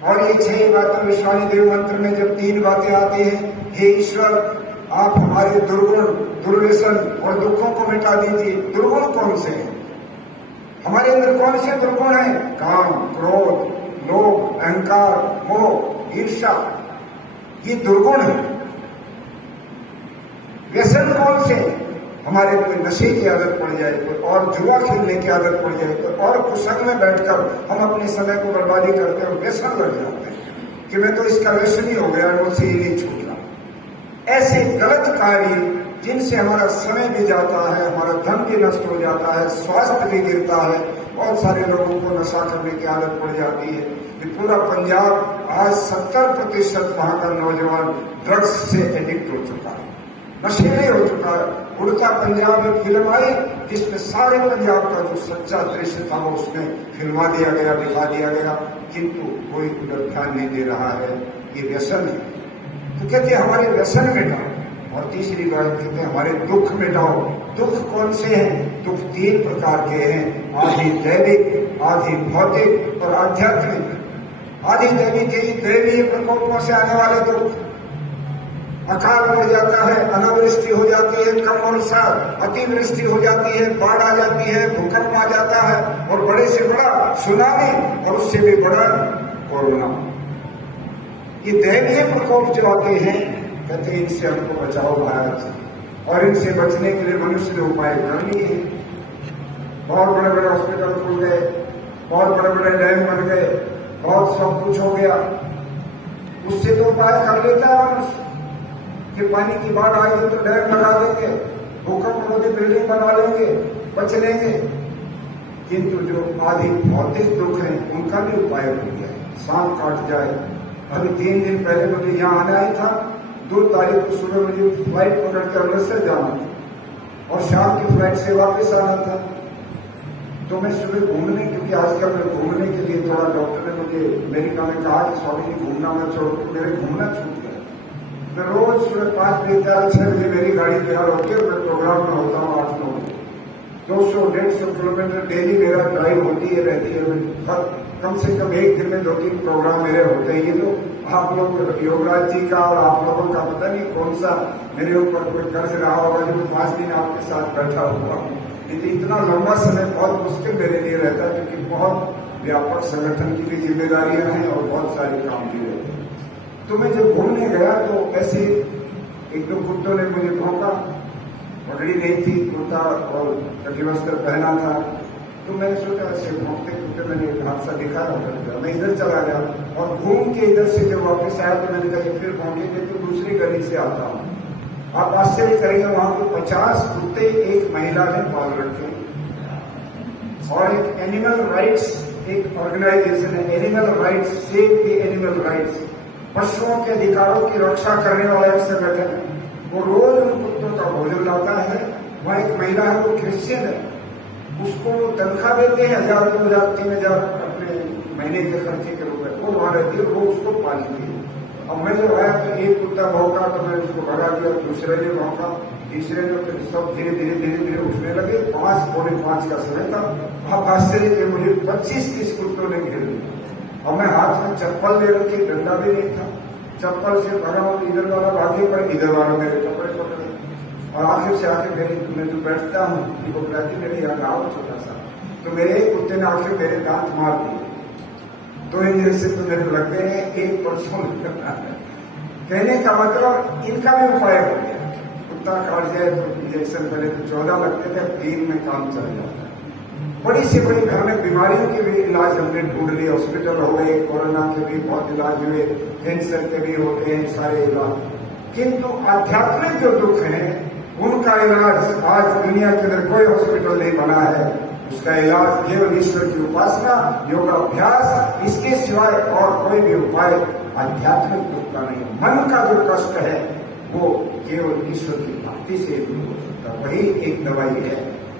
और ये 6 बातें विश्वानी देव मंत्र में जब 3 बातें आती हैं, हे ईश्वर आप हमारे दुर्गुण, दुर्व्यसन और दुखों को मिटा दीजिए। दुर्गुण कौन से हैं? हमारे अंदर कौन से दुर्गुण हैं? काम, क्रोध, लोभ, अहंकार, मोह, ईर्ष्या, ये दुर्गुण है। व्यसन कौन से? हमारे कोई नशे की आदत पड़ जाए, कोई और जुआ खेलने की आदत पड़ जाए, कोई और कुसंग में बैठकर हम अपने समय को बर्बादी करते हैं, व्यसन लग जाते हैं कि मैं तो इसका व्यसनी हो गया, मुझसे ये नहीं छूट रहा। ऐसे गलत कार्य जिनसे हमारा समय भी जाता है, हमारा धन भी नष्ट हो जाता है, स्वास्थ्य भी गिरता है, बहुत सारे लोगों को नशा करने की आदत पड़ जाती है। कि पूरा पंजाब आज 70% वहां का नौजवान ड्रग्स से एडिक्ट हो चुका है, नशेड़ी हो चुका है। उड़ता पंजाब एक फिल्म आई जिसमें सारे पंजाब का जो सच्चा दृश्य था वो उसमें फिल्मा दिया गया, दिखा दिया गया, किंतु कोई उधर ध्यान नहीं दे रहा है। ये व्यसन है। तो कहते हमारे व्यसन मिटाओ, और तीसरी बात कहते हैं हमारे दुख मिटाओ। दुख कौन से हैं? दुख 3 प्रकार के हैं, आधि दैविक, आधि भौतिक और आध्यात्मिक। आधि दैविक ही दैवीय प्रकोपों से आने वाले दुख, अकाल पड़ जाता है, अनावृष्टि हो जाती है, कम अनुसार अतिवृष्टि हो जाती है, बाढ़ आ जाती है, भूकंप आ जाता है, और बड़े से बड़ा सुनामी, और उससे भी बड़ा कोरोना। ये दैवीय प्रकोप जो आते हैं, कहते हैं इनसे हमको बचाओ महाराज, और इनसे बचने के लिए मनुष्य ने उपाय कर लिए हैं। बहुत बड़े बड़े हॉस्पिटल खुल गए, बहुत बड़े बड़े डैम बन गए, बहुत सब कुछ हो गया। उससे तो उपाय कर लेता है मनुष्य कि पानी की बाढ़ आएगी तो डैम लगा देंगे, भूकंप रोधी बिल्डिंग बना लेंगे, बच लेंगे। किंतु जो आधि भौतिक दुख हैं उनका भी उपाय हो गया है। सांप काट जाए, अभी 3 दिन पहले मुझे यहाँ आना ही था, 2 तारीख को सुबह मुझे फ्लाइट पकड़ के अमृतसर जाना था, और शाम की फ्लाइट से वापस आना था। तो मैं सुबह घूमने, क्योंकि आजकल मैं घूमने के लिए थोड़ा, डॉक्टर ने मुझे अमेरिका में कहा कि स्वामी जी घूमना मत छोड़ो, तो मेरे घूमना छूट गया। मैं रोज सुबह 5 बजे 6 बजे मेरी गाड़ी तैयार होती है, मैं प्रोग्राम में होता हूँ 8-9 बजे। 200-150 किलोमीटर डेली मेरा ड्राइव होती है, रहती है। कम से कम एक दिन में 2-3 प्रोग्राम मेरे होते हैं। ये तो आप लोग योगराज जी का और आप लोगों का पता नहीं कौन सा मेरे ऊपर कोई कर्ज रहा होगा जो 5 दिन आपके साथ बैठा हुआ। इतना लंबा समय बहुत मुश्किल मेरे लिए रहता है, क्योंकि बहुत व्यापक संगठन की भी जिम्मेदारियां हैं और बहुत सारे काम भी रहते हैं। तो मैं जब घूमने गया तो ऐसे 1-2 कुत्तों ने मुझे भौंका, पगड़ी नहीं थी, कुर्ता और कटिवस्त्र पहना था। तो मैंने सोचा ऐसे भौंकते कुत्ते, मैंने एक हादसा दिखा रहा, मैं इधर चला गया, और घूम के इधर से जब वापस आया तो मैंने कहा फिर भौंकेंगे तो दूसरी गली से आता हूँ। आप आश्चर्य करेंगे, वहां पे 50 कुत्ते एक महिला ने पाल रखे, और एक एनिमल राइट्स, एक ऑर्गेनाइजेशन है animal rights, save the animal rights, पशुओं के अधिकारों की रक्षा करने वाला एक संगठन है। वो रोज उन कुत्तों का भोजन लाता है। वहाँ एक महिला है, वो क्रिश्चियन है, उसको वो तनख्वाह देते हैं 1000, 2000, 3000 अपने महीने के खर्चे के रूप में। वो वहाँ रहती है, वो उसको पालती है। अब मैं जब आया तो एक कुत्ता भौंका तो मैंने उसको भगा दिया, दूसरे ने भौंका, तीसरे ने, फिर सब धीरे धीरे उठने लगे। 5-5:45 का समय था। आप आश्चर्य के मुझे 25-30 कुत्तों ने घेर लिया, और मैं हाथ में चप्पल ले रखी, डंडा भी नहीं था, चप्पल से भरा हूं। इधर वाला भागे पर इधर वाला मेरे कपड़े पकड़े, और आखिर से आके मेरी, मैं जो बैठता हूँ वो बैठी मेरे यहाँ गाँव छोटा सा, तो मेरे एक कुत्ते ने आखिर मेरे दांत मार दिए। 2 इंजन से तो मेरे लग गए हैं, 1 परसों कहने का मतलब इनका भी उपाय हो गया। कुत्ता काट जाए तो इंजेक्शन पहले तो 14 लगते थे, 3 में काम चल जाता है। बड़ी से बड़ी भयानक बीमारियों के भी इलाज हमने ढूंढ लिए, हॉस्पिटल हो गए, कोरोना के भी बहुत इलाज हुए, कैंसर के भी होते हैं सारे इलाज। किंतु आध्यात्मिक जो दुख है उनका इलाज आज दुनिया के अंदर कोई हॉस्पिटल नहीं बना है। उसका इलाज केवल ईश्वर की उपासना, योगाभ्यास, इसके सिवाय और कोई भी उपाय आध्यात्मिक दुख का नहीं। मन का जो कष्ट है वो केवल ईश्वर की भक्ति से दूर हो सकता है। वही एक दवाई है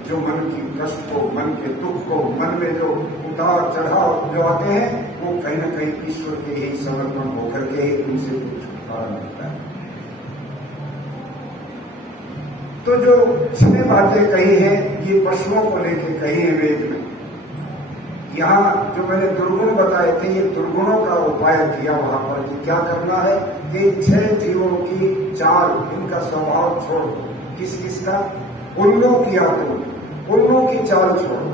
जो मन की कष्ट को, मन के दुख को, मन में जो उतार चढ़ाव जो आते हैं वो कहीं न कहीं ईश्वर के ही समर्पण होकर के ही उनसे छुटकारा मिलता है। तो जो 6 बातें कही हैं ये पशुओं को लेकर कही है वेद में। यहाँ जो मैंने दुर्गुण बताए थे, ये दुर्गुणों का उपाय किया वहां पर कि क्या करना है कि 6 जीवों की चाल, इनका स्वभाव छोड़। किस किस का? उल्लू किया तो उल्लू की चाल छोड़ो,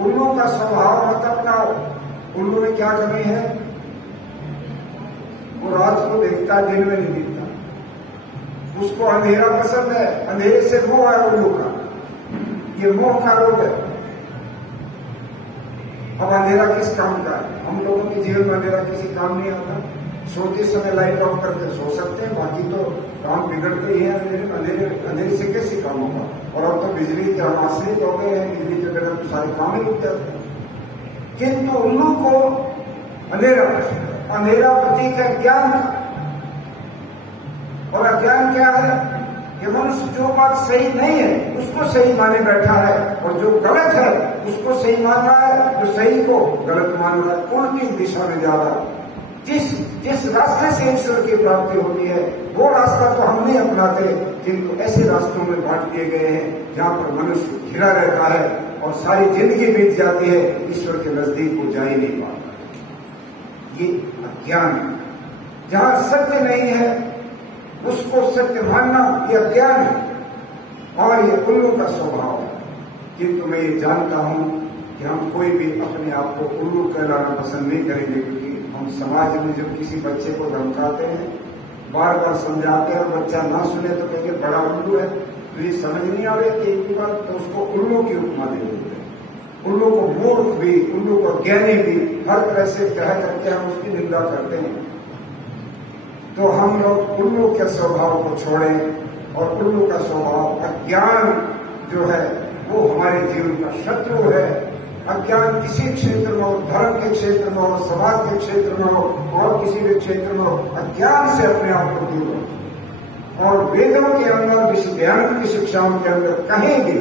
उल्लू का स्वभाव मत अपनाओ। उल्लू में क्या कमी है? वो रात को देखता, दिन में नहीं दिखता, उसको अंधेरा पसंद है, अंधेरे से मोह है उल्लू का, ये मोह का रोग है। अब अंधेरा किस काम का है? हम लोगों के जीवन में अंधेरा किसी काम नहीं आता। सोते समय लाइट ऑफ करके सो सकते हैं, बाकी तो काम बिगड़ते ही है अंधेरे से कैसे काम होगा। और अब तो बिजली के हम आश्रित हो गए हैं, बिजली के बिना तो सारे काम ही रुक जाते हैं। किंतु उल्लू को अंधेरा पसंद, अंधेरा प्रतीक है ज्ञान का, और अज्ञान क्या है? कि मनुष्य जो बात सही नहीं है उसको सही माने बैठा है और जो गलत है उसको सही मान रहा है, जो सही को गलत मान रहा है, उल्टी दिशा में जा रहा है। जिस रास्ते से ईश्वर की प्राप्ति होती है वो रास्ता तो हम नहीं अपनाते, किंतु ऐसे रास्तों में बांट दिए गए हैं जहां पर मनुष्य घिरा रहता है और सारी जिंदगी बीत जाती है, ईश्वर के नजदीक वो जा ही नहीं पाता। ये अज्ञान है। जहां सत्य नहीं है उसको सत्य मानना ये अज्ञान है और ये उल्लू का स्वभाव है। किंतु मैं ये जानता हूं कि हम कोई भी अपने आप को उल्लू कहलाना पसंद नहीं करेंगे, क्योंकि हम समाज में जब किसी बच्चे को धमकाते हैं, बार बार समझाते हैं और बच्चा ना सुने तो कहेंगे बड़ा उल्लू है, तो ये समझ नहीं आ रही कि एक बार तो उसको उल्लू की उपमा दे देते हैं। उल्लू को मूर्ख भी, उल्लू को ज्ञानी भी, हर तरह से कह करके हम उसकी निंदा करते हैं। तो हम लोग उल्लू के स्वभाव को छोड़ें और उल्लू का स्वभाव अज्ञान जो है वो हमारे जीवन का शत्रु है। अज्ञान किसी क्षेत्र में हो, धर्म के क्षेत्र में हो, समाज के क्षेत्र में हो और किसी भी क्षेत्र में हो, अज्ञान से अपने आप को दूर रखो। और वेदों के अंदर, विश्वज्ञान की शिक्षाओं के अंदर कहीं भी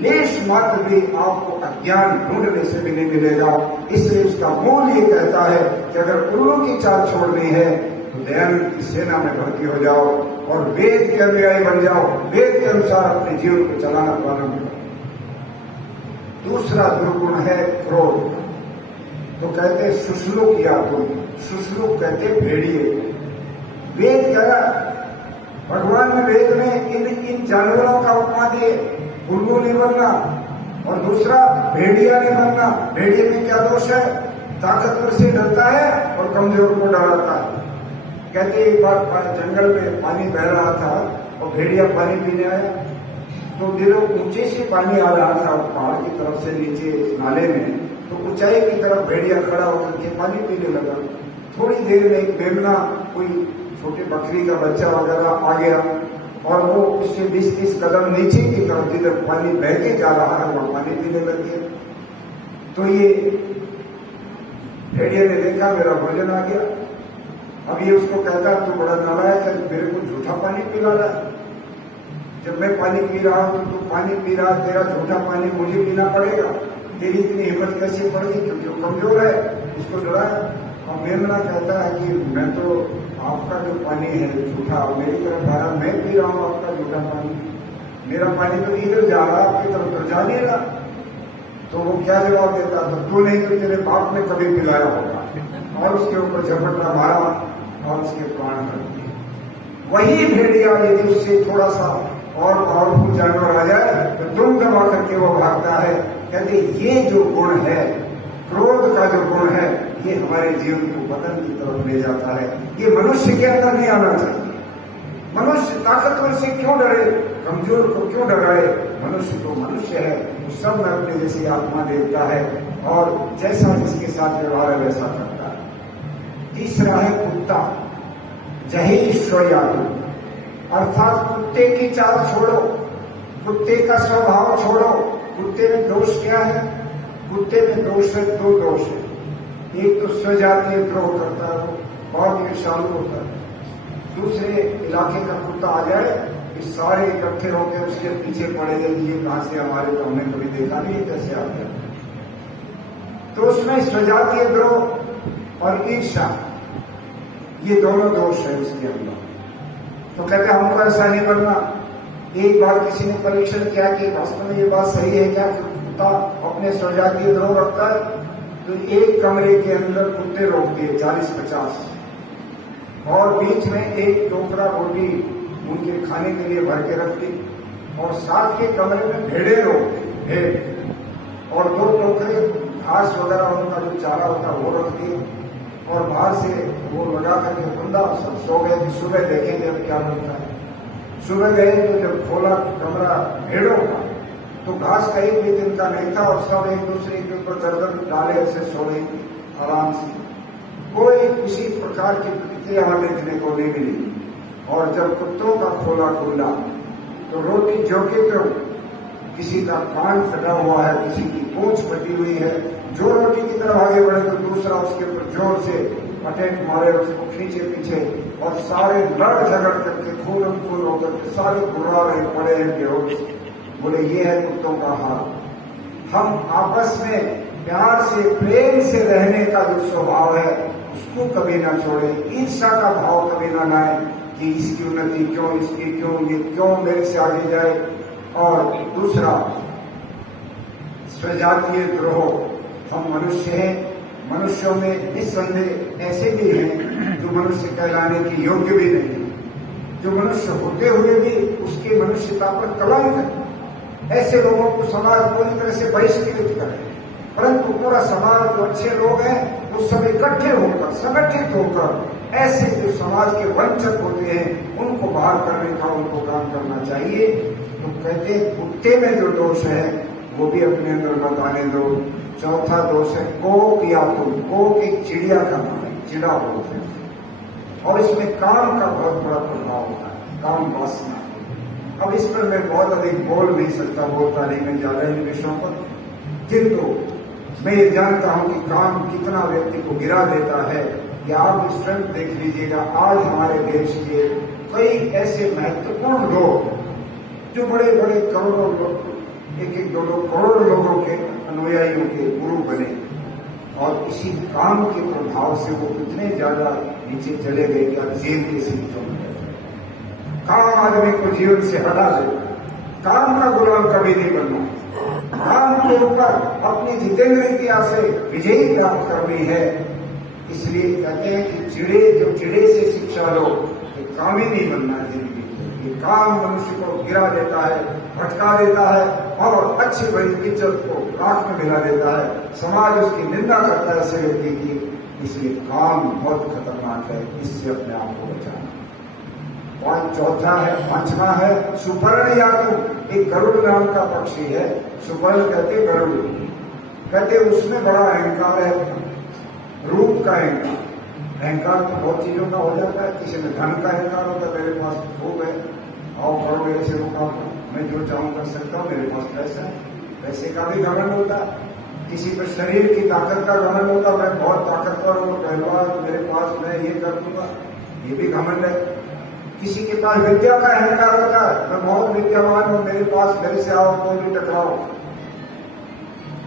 लेश मात्र भी आपको अज्ञान ढूंढने से भी नहीं मिलेगा। इसलिए उसका मूल ये कहता है कि अगर उल्लू की चाल छोड़नी है तो दयानंद की सेना में भर्ती हो जाओ और वेद के अनुयायी बन जाओ, वेद के अनुसार अपने जीवन को चलाना प्रारंभ करो। दूसरा दुर्गुण है क्रोध। तो कहते हैं शुष्लुक या तुम, शुष्लुक कहते भेड़िए। वेद कह भगवान ने वेद में इन जानवरों का उपमा दिए, उल्लू नहीं बनना और दूसरा भेड़िया नहीं बनना। भेड़िए में क्या दोष है? ताकतवर से डरता है और कमजोर को डराता है। कहते एक बार जंगल में पानी बह रहा था और भेड़िया पानी पीने आया, तो दिलों ऊंचे से पानी आ रहा था पहाड़ की तरफ से नीचे इस नाले में, तो ऊंचाई की तरफ भेड़िया खड़ा होकर के पानी पीने लगा। थोड़ी देर में एक मेमना, कोई छोटे बकरी का बच्चा वगैरह आ गया और वो उससे 20-30 कदम नीचे की तरफ जिधर पानी बह के जा रहा है वहां पानी पीने लग गया। तो ये भेड़िया ने देखा मेरा भोजन आ गया। अब ये उसको कहता तू बड़ा नालायक है, मेरे को झूठा पानी पिला रहा है। जब मैं पानी पी रहा हूं तो तू पानी पी रहा, तेरा झूठा पानी मुझे पीना पड़ेगा। तेरी इतनी हिम्मत कैसे पड़ेगी? क्योंकि वो कमजोर है, उसको डराया। और मेमना कहता है कि मैं तो आपका जो पानी है झूठा मेरी तरफ आ रहा, मैं पी रहा हूं आपका झूठा पानी, मेरा पानी तो इधर जा रहा, आपकी तरफ तो जा नहीं रहा। तो वो क्या जवाब देता? तो तू नहीं तो तेरे बाप ने कभी पिलाया होगा। और उसके ऊपर झपटना मारा और उसके प्राण कर दिए। वही भेड़िया यदि उससे थोड़ा सा और पावरफुल जानवर आ जाए तो तुम दबा करके वो भागता है। कहते ये जो गुण है, क्रोध का जो गुण है, ये हमारे जीवन को पतन की तरफ ले जाता है। ये मनुष्य के अंदर नहीं आना चाहिए। मनुष्य ताकतवर से क्यों डरे, कमजोर को क्यों डराए? मनुष्य तो मनुष्य है, वो सब में अपने जैसी आत्मा देखता है और जैसा जिसके साथ व्यवहार है वैसा करता है। तीसरा है कुत्ता, जहीश्वयातु, अर्थात कुत्ते की चाल छोड़ो, कुत्ते का स्वभाव छोड़ो। कुत्ते में दोष क्या है? कुत्ते में दोष है, दो दोष है। एक तो स्वजातीय द्रोह करता है, बहुत ईर्ष्यालु होता है। दूसरे इलाके का कुत्ता आ जाए कि सारे इकट्ठे होकर उसके पीछे पड़ेंगे, ये कहां से हमारे तो हमने कभी देखा नहीं, कैसे आ गया। तो उसमें स्वजातीय द्रोह और ईर्ष्या, ये दोनों दोष है उसके अंदर। तो कहते हमको ऐसा नहीं बनना। एक बार किसी ने परीक्षण किया कि वास्तव में ये बात सही है क्या, कुत्ता अपने स्वजातीय द्रोह रखता है? तो एक कमरे के अंदर कुत्ते रोक दिए 40-50 और बीच में एक टोकरा रोटी उनके खाने के लिए भर के रख दी और साथ के कमरे में भेड़े रोक दी, भेड़, और 2 टोकरे घास वगैरह उनका जो चारा होता वो रख दिए और बाहर से वो लगा करके बंदा सब सो गए कि सुबह देखेंगे अब क्या बनता है। सुबह गए तो जब खोला कमरा भेड़ों का तो घास का एक भी दिन का नहीं था और सब एक दूसरे के ऊपर गर्दन डाले ऐसे सो रही थी आराम से। कोई किसी प्रकार की प्रतिक्रिया देखने को नहीं मिली। और जब कुत्तों का खोला खुला तो रोटी जोके तो किसी का कान फटा हुआ है, किसी की पूंछ फटी हुई है। जो रोटी की तरफ आगे बढ़े तो दूसरा उसके ऊपर जोर से अटैक मारे, उसको खींचे पीछे और सारे लड़ झगड़ करके खून होकर के सारे बुरा रहे पड़े हैं बेहोश। बोले ये है कुत्तों का हाल। हम आपस में प्यार से प्रेम से रहने का जो स्वभाव है उसको कभी ना छोड़े। ईर्ष्या का भाव कभी ना लाए कि इसकी उन्नति क्यों, इसकी क्यों, ये क्यों मेरे से आगे जाए। और दूसरा स्वजातीय द्रोह। हम मनुष्य हैं, मनुष्यों में निस्संदेह ऐसे भी हैं जो मनुष्य कहलाने के योग्य भी नहीं, जो मनुष्य होते हुए भी उसकी मनुष्यता पर कलंक है। ऐसे लोगों को समाज पूरी तरह से बहिष्कृत करे, परंतु पूरा समाज जो अच्छे लोग हैं वो सब इकट्ठे होकर, संगठित होकर ऐसे जो समाज के वंचक होते हैं उनको बाहर करने का उनको काम करना चाहिए। तो कहते कुत्ते में जो दोष है वो भी अपने अंदर मत आने दो। चौथा दोष है कोक या तुम। कोक एक चिड़िया का नाम है, चिड़ा बोलते हैं, और इसमें काम का बहुत बड़ा प्रभाव होता है, काम वासना। अब इस पर मैं बहुत अधिक बोल नहीं सकता, बोलता नहीं मैं ज्यादा इन विषयों पर, किंतु मैं ये जानता हूं कि काम कितना व्यक्ति को गिरा देता है। कि आप इस तरह देख लीजिएगा, आज हमारे देश के कई ऐसे महत्वपूर्ण लोग जो बड़े बड़े करोड़ों लोग, एक दो करोड़ लोगों के अनुयायियों के गुरु बने, और इसी काम के प्रभाव से वो इतने ज्यादा नीचे चले गए कि अब जेल के सीटों में काम आदमी को जीवन से हटा दे। काम का गुलाम कभी नहीं बनना, काम के ऊपर अपनी जितेंद्रिया से विजयी प्राप्त करनी है। इसलिए कहते हैं कि चिड़े से शिक्षा लो, काम ही नहीं बनना है जिंदगी। ये काम मनुष्य को गिरा देता है, भटका देता है और अच्छी बड़ी इज्जत को राख में मिला देता है। समाज उसकी निंदा करता है ऐसे व्यक्ति की। इसलिए काम बहुत खतरनाक है, इससे अपने आप को बचाना। और चौथा है, पांचवा है सुपर्ण यातु। एक गरुड़ नाम का पक्षी है, सुपर्ण कहते गरुड़, कहते उसमें बड़ा अहंकार है, रूप का अहंकार। अहंकार तो बहुत चीजों का हो जाता है, किसी में धन का अहंकार होता है, मेरे पास खूब है और करो मेरे से मुकाबला, मैं जो चाहूं कर सकता हूं, मेरे पास पैसा है, पैसे का भी घमंड होता है। किसी पर शरीर की ताकत का घमंड होता, मैं बहुत ताकतवर हूं, पहलवान, मेरे पास मैं ये कर दूंगा, ये भी घमंड है। किसी के पास विद्या का अहंकार होता है, मैं बहुत विद्यावान हूं, मेरे पास मेरे से आओ कोई भी टकराओ।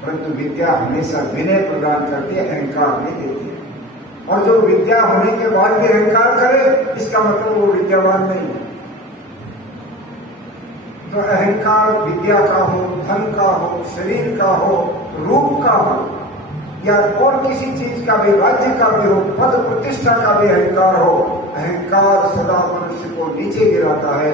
परंतु विद्या हमेशा विनय प्रदान करती है, अहंकार नहीं देती है। और जो विद्या होने के बाद भी अहंकार करे, इसका मतलब वो विद्यावान नहीं है। तो अहंकार विद्या का हो, धन का हो, शरीर का हो, रूप का हो, या और किसी चीज का भी, राज्य का भी हो, पद प्रतिष्ठा का भी अहंकार हो, अहंकार सदा मनुष्य को नीचे गिराता है।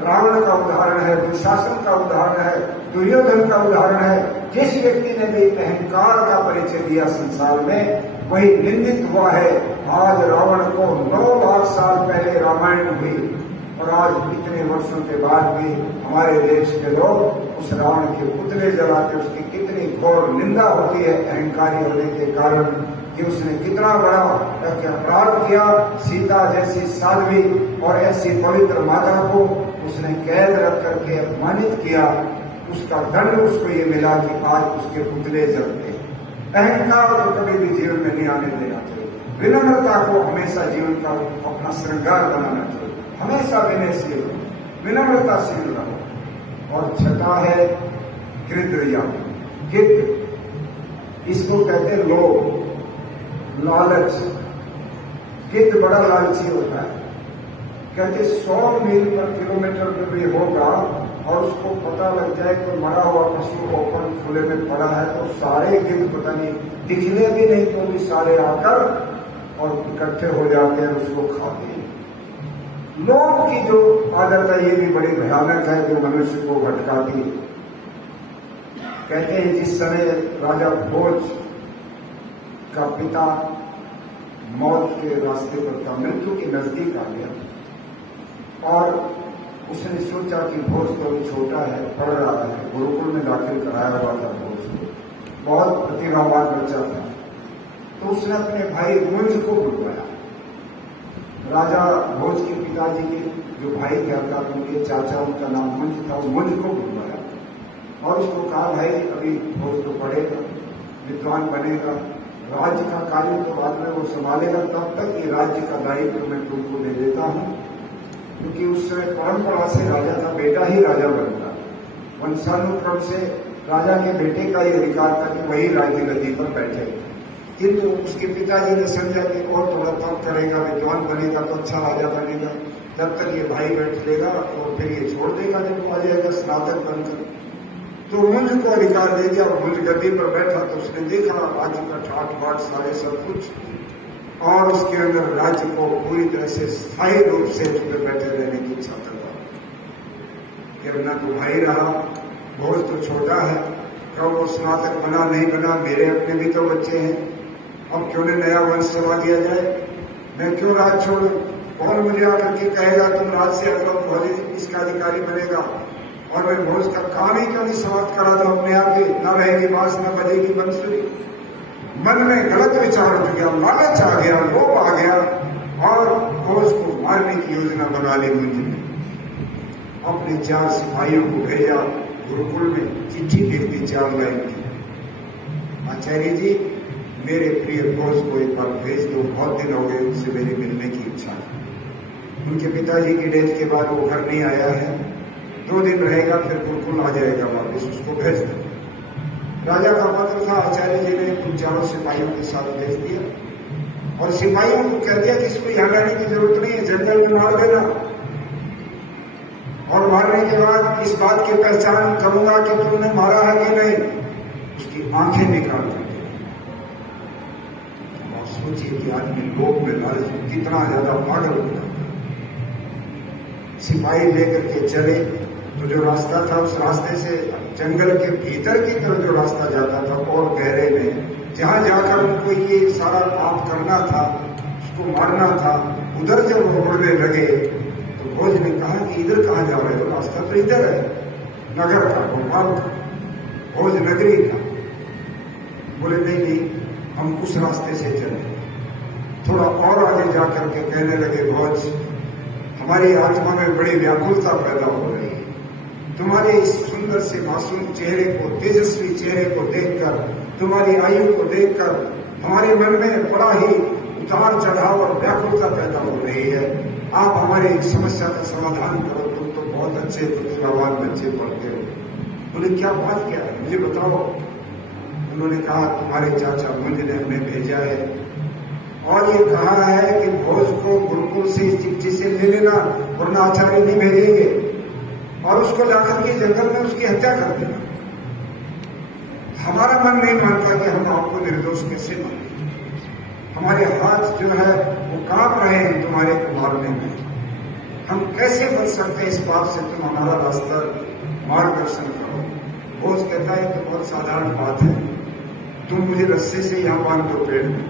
रावण का उदाहरण है, दुशासन का उदाहरण है, दुर्योधन का उदाहरण है। जिस व्यक्ति ने भी अहंकार का परिचय दिया संसार में, वही निंदित हुआ है। आज रावण को 9 लाख साल पहले रामायण हुई, और आज इतने वर्षों के बाद भी हमारे देश के लोग उस रावण के पुतले जलाते, उसकी कितनी घोर निंदा होती है अहंकारी होने के कारण, कि उसने कितना बड़ा अपराध किया। सीता जैसी साध्वी और ऐसी पवित्र माता को उसने कैद रख करके अपमानित किया। उसका दंड उसको ये मिला कि आज उसके पुतले जलते। अहंकार को कभी भी जीवन में नहीं आने देना चाहिए। विनम्रता को हमेशा जीवन का अपना श्रृंगार बनाना चाहिए। हमेशा विनयशील, विनम्रताशील रहो। और छठा है कृद्रिया, गिद्ध। इसको कहते हैं लोभ, लालच। गिद्ध बड़ा लालची होता है। कहते 100 मील पर किलोमीटर में भी होगा और उसको पता लग जाए कि मरा हुआ पशु ओपन खुले में पड़ा है, तो सारे गिद्ध पता नहीं दिखने भी नहीं तो भी सारे आकर और इकट्ठे हो जाते हैं, उसको खाते हैं। लोभ की जो आदत है ये भी बड़ी भयानक है, जो मनुष्य को भटकाती है। कहते हैं जिस समय राजा भोज का पिता मौत के रास्ते पर था, मृत्यु के नजदीक आ गया, और उसने सोचा कि भोज तो अभी छोटा है, पढ़ रहा है, गुरुकुल में दाखिल कराया हुआ था भोज को, बहुत प्रतिभावान बच्चा था। तो उसने अपने भाई मुंज को बुलवाया। राजा भोज के पिताजी के जो भाई था, उनके चाचा, उनका नाम मुंज था, मुंज को बुलवाया और उसको कहा भाई अभी भोज तो पढ़ेगा, विद्वान बनेगा, राज्य का कार्य तो बाद में वो संभालेगा, तब तक ये राज्य का दायित्व मैं तुमको दे देता हूँ, क्योंकि उस समय परंपरा से राजा का बेटा ही राजा बनता, वंशानुक्रम से राजा के बेटे का ही अधिकार था कि वही राज्य गद्दी पर बैठे। किंतु उसके पिताजी ने समझा कि और थोड़ा तप करेगा, विद्वान बनेगा तो अच्छा राजा बनेगा, जब तक ये भाई बैठ लेगा और फिर ये छोड़ देगा जब वो आ जाएगा स्नातक बनकर। तो मुझ को अधिकार दे दिया, मुझ गद्दी पर बैठा तो उसने देखा राज्य का ठाट बाट सारे सब कुछ, और उसके अंदर राज्य को पूरी तरह से स्थायी रूप से उस पर बैठे रहने की इच्छा करता। कि ना तो भाई रहा, बहुत तो छोटा है, कब वो स्नातक बना नहीं बना, मेरे अपने भी तो बच्चे हैं, अब क्यों नहीं नया वंश चला दिया जाए, मैं क्यों राज छोड़ू, कौन मुझे आकर के कहेगा तुम राज से हटो, भोज इसका अधिकारी बनेगा, और मैं भोज का काम ही क्यों नहीं समाप्त करा दूं अपने आप ही, न रहेगी बांस न बजेगी बंसुरी। मन में गलत विचार उठ गया, लालच आ गया, लोभ आ गया, और भोज को मारने की योजना बना ली मुझे। अपने 4 सिपाहियों को भेजा गुरुकुल में, चिट्ठी लिख दी 4 लाइन की, आचार्य जी मेरे प्रिय भोज को एक बार भेज दो, बहुत दिन हो गए उनसे मेरी मिलने की इच्छा है। उनके पिताजी की डेथ के बाद वो घर नहीं आया है, 2 दिन रहेगा फिर गुरुकुल आ जाएगा वापिस, उसको भेज दो। राजा का पत्र था, आचार्य जी ने उन 4 सिपाहियों के साथ भेज दिया, और सिपाहियों को कह दिया कि इसको यहाँ लाने की जरूरत नहीं है, जंगल में मार देना, और मारने के बाद इस बात की पहचान करूंगा कि तुमने मारा है कि नहीं, उसकी आंखें निकाल देंगे। और सोचिए कि आदमी लोभ में लालच कितना ज्यादा पागल होता। सिपाही लेकर के चले तो जो रास्ता था उस रास्ते से जंगल के भीतर की तरफ जो रास्ता जाता था और गहरे में, जहां जाकर उनको ये सारा पाप करना था, उसको मारना था, उधर जब वो मुड़ने लगे तो भोज ने कहा कि इधर कहाँ जा रहे हो, रास्ता तो इधर है, नगर का, भोपाल का, भोज नगरी का। बोले नहीं, हम उस रास्ते से चले। थोड़ा और आगे जाकर के कहने लगे भोज, हमारी आत्मा में बड़ी व्याकुलता पैदा हो रही है, तुम्हारे इस सुंदर से मासूम चेहरे को, तेजस्वी चेहरे को देखकर, तुम्हारी आयु को देखकर हमारे मन में बड़ा ही उतार चढ़ाव और व्याकुलता पैदा हो रही है। आप हमारी समस्या का समाधान करो, तुम तो बहुत अच्छे प्रतिभावान बच्चे पढ़ते हो। बोले क्या बात क्या है, मुझे बताओ। उन्होंने कहा तुम्हारे चाचा मुझे ने हमें भेजा है, और ये कहा है कि भोज को गुरुकुल से इस चिट्ठी से ले लेना, वरना आचार्य नहीं भेजेंगे, और उसको जाकर के जंगल में उसकी हत्या कर देना। हमारा मन नहीं मानता कि हम आपको निर्दोष कैसे माने, हमारे हाथ जो है वो कांप रहे हैं तुम्हारे को मारने में, हम कैसे बच सकते हैं इस बात से, तुम हमारा रास्ता मार्गदर्शन करो। भोज कहता है कि बहुत साधारण बात है, तुम मुझे रस्से से यहाँ बांध दो पेड़ में,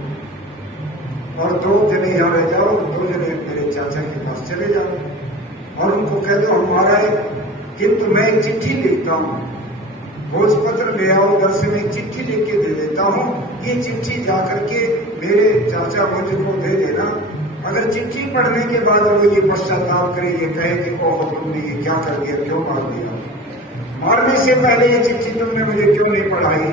और 2 जने यहाँ रह जाओ, 2 जने मेरे चाचा के पास चले जाओ, और उनको कह दो हमारा एक, किंतु मैं एक चिट्ठी लिखता हूँ, भोजपत्र ले आओ, उधर से मैं चिट्ठी लिख के दे देता हूँ, ये चिट्ठी जाकर के मेरे चाचा मुझको दे देना। अगर चिट्ठी पढ़ने के बाद वो ये पश्चाताप करे, ये कहे कि ओह तुमने ये क्या कर दिया, क्यों मार दिया, मारने से पहले ये चिट्ठी तुमने मुझे क्यों नहीं पढ़ाई,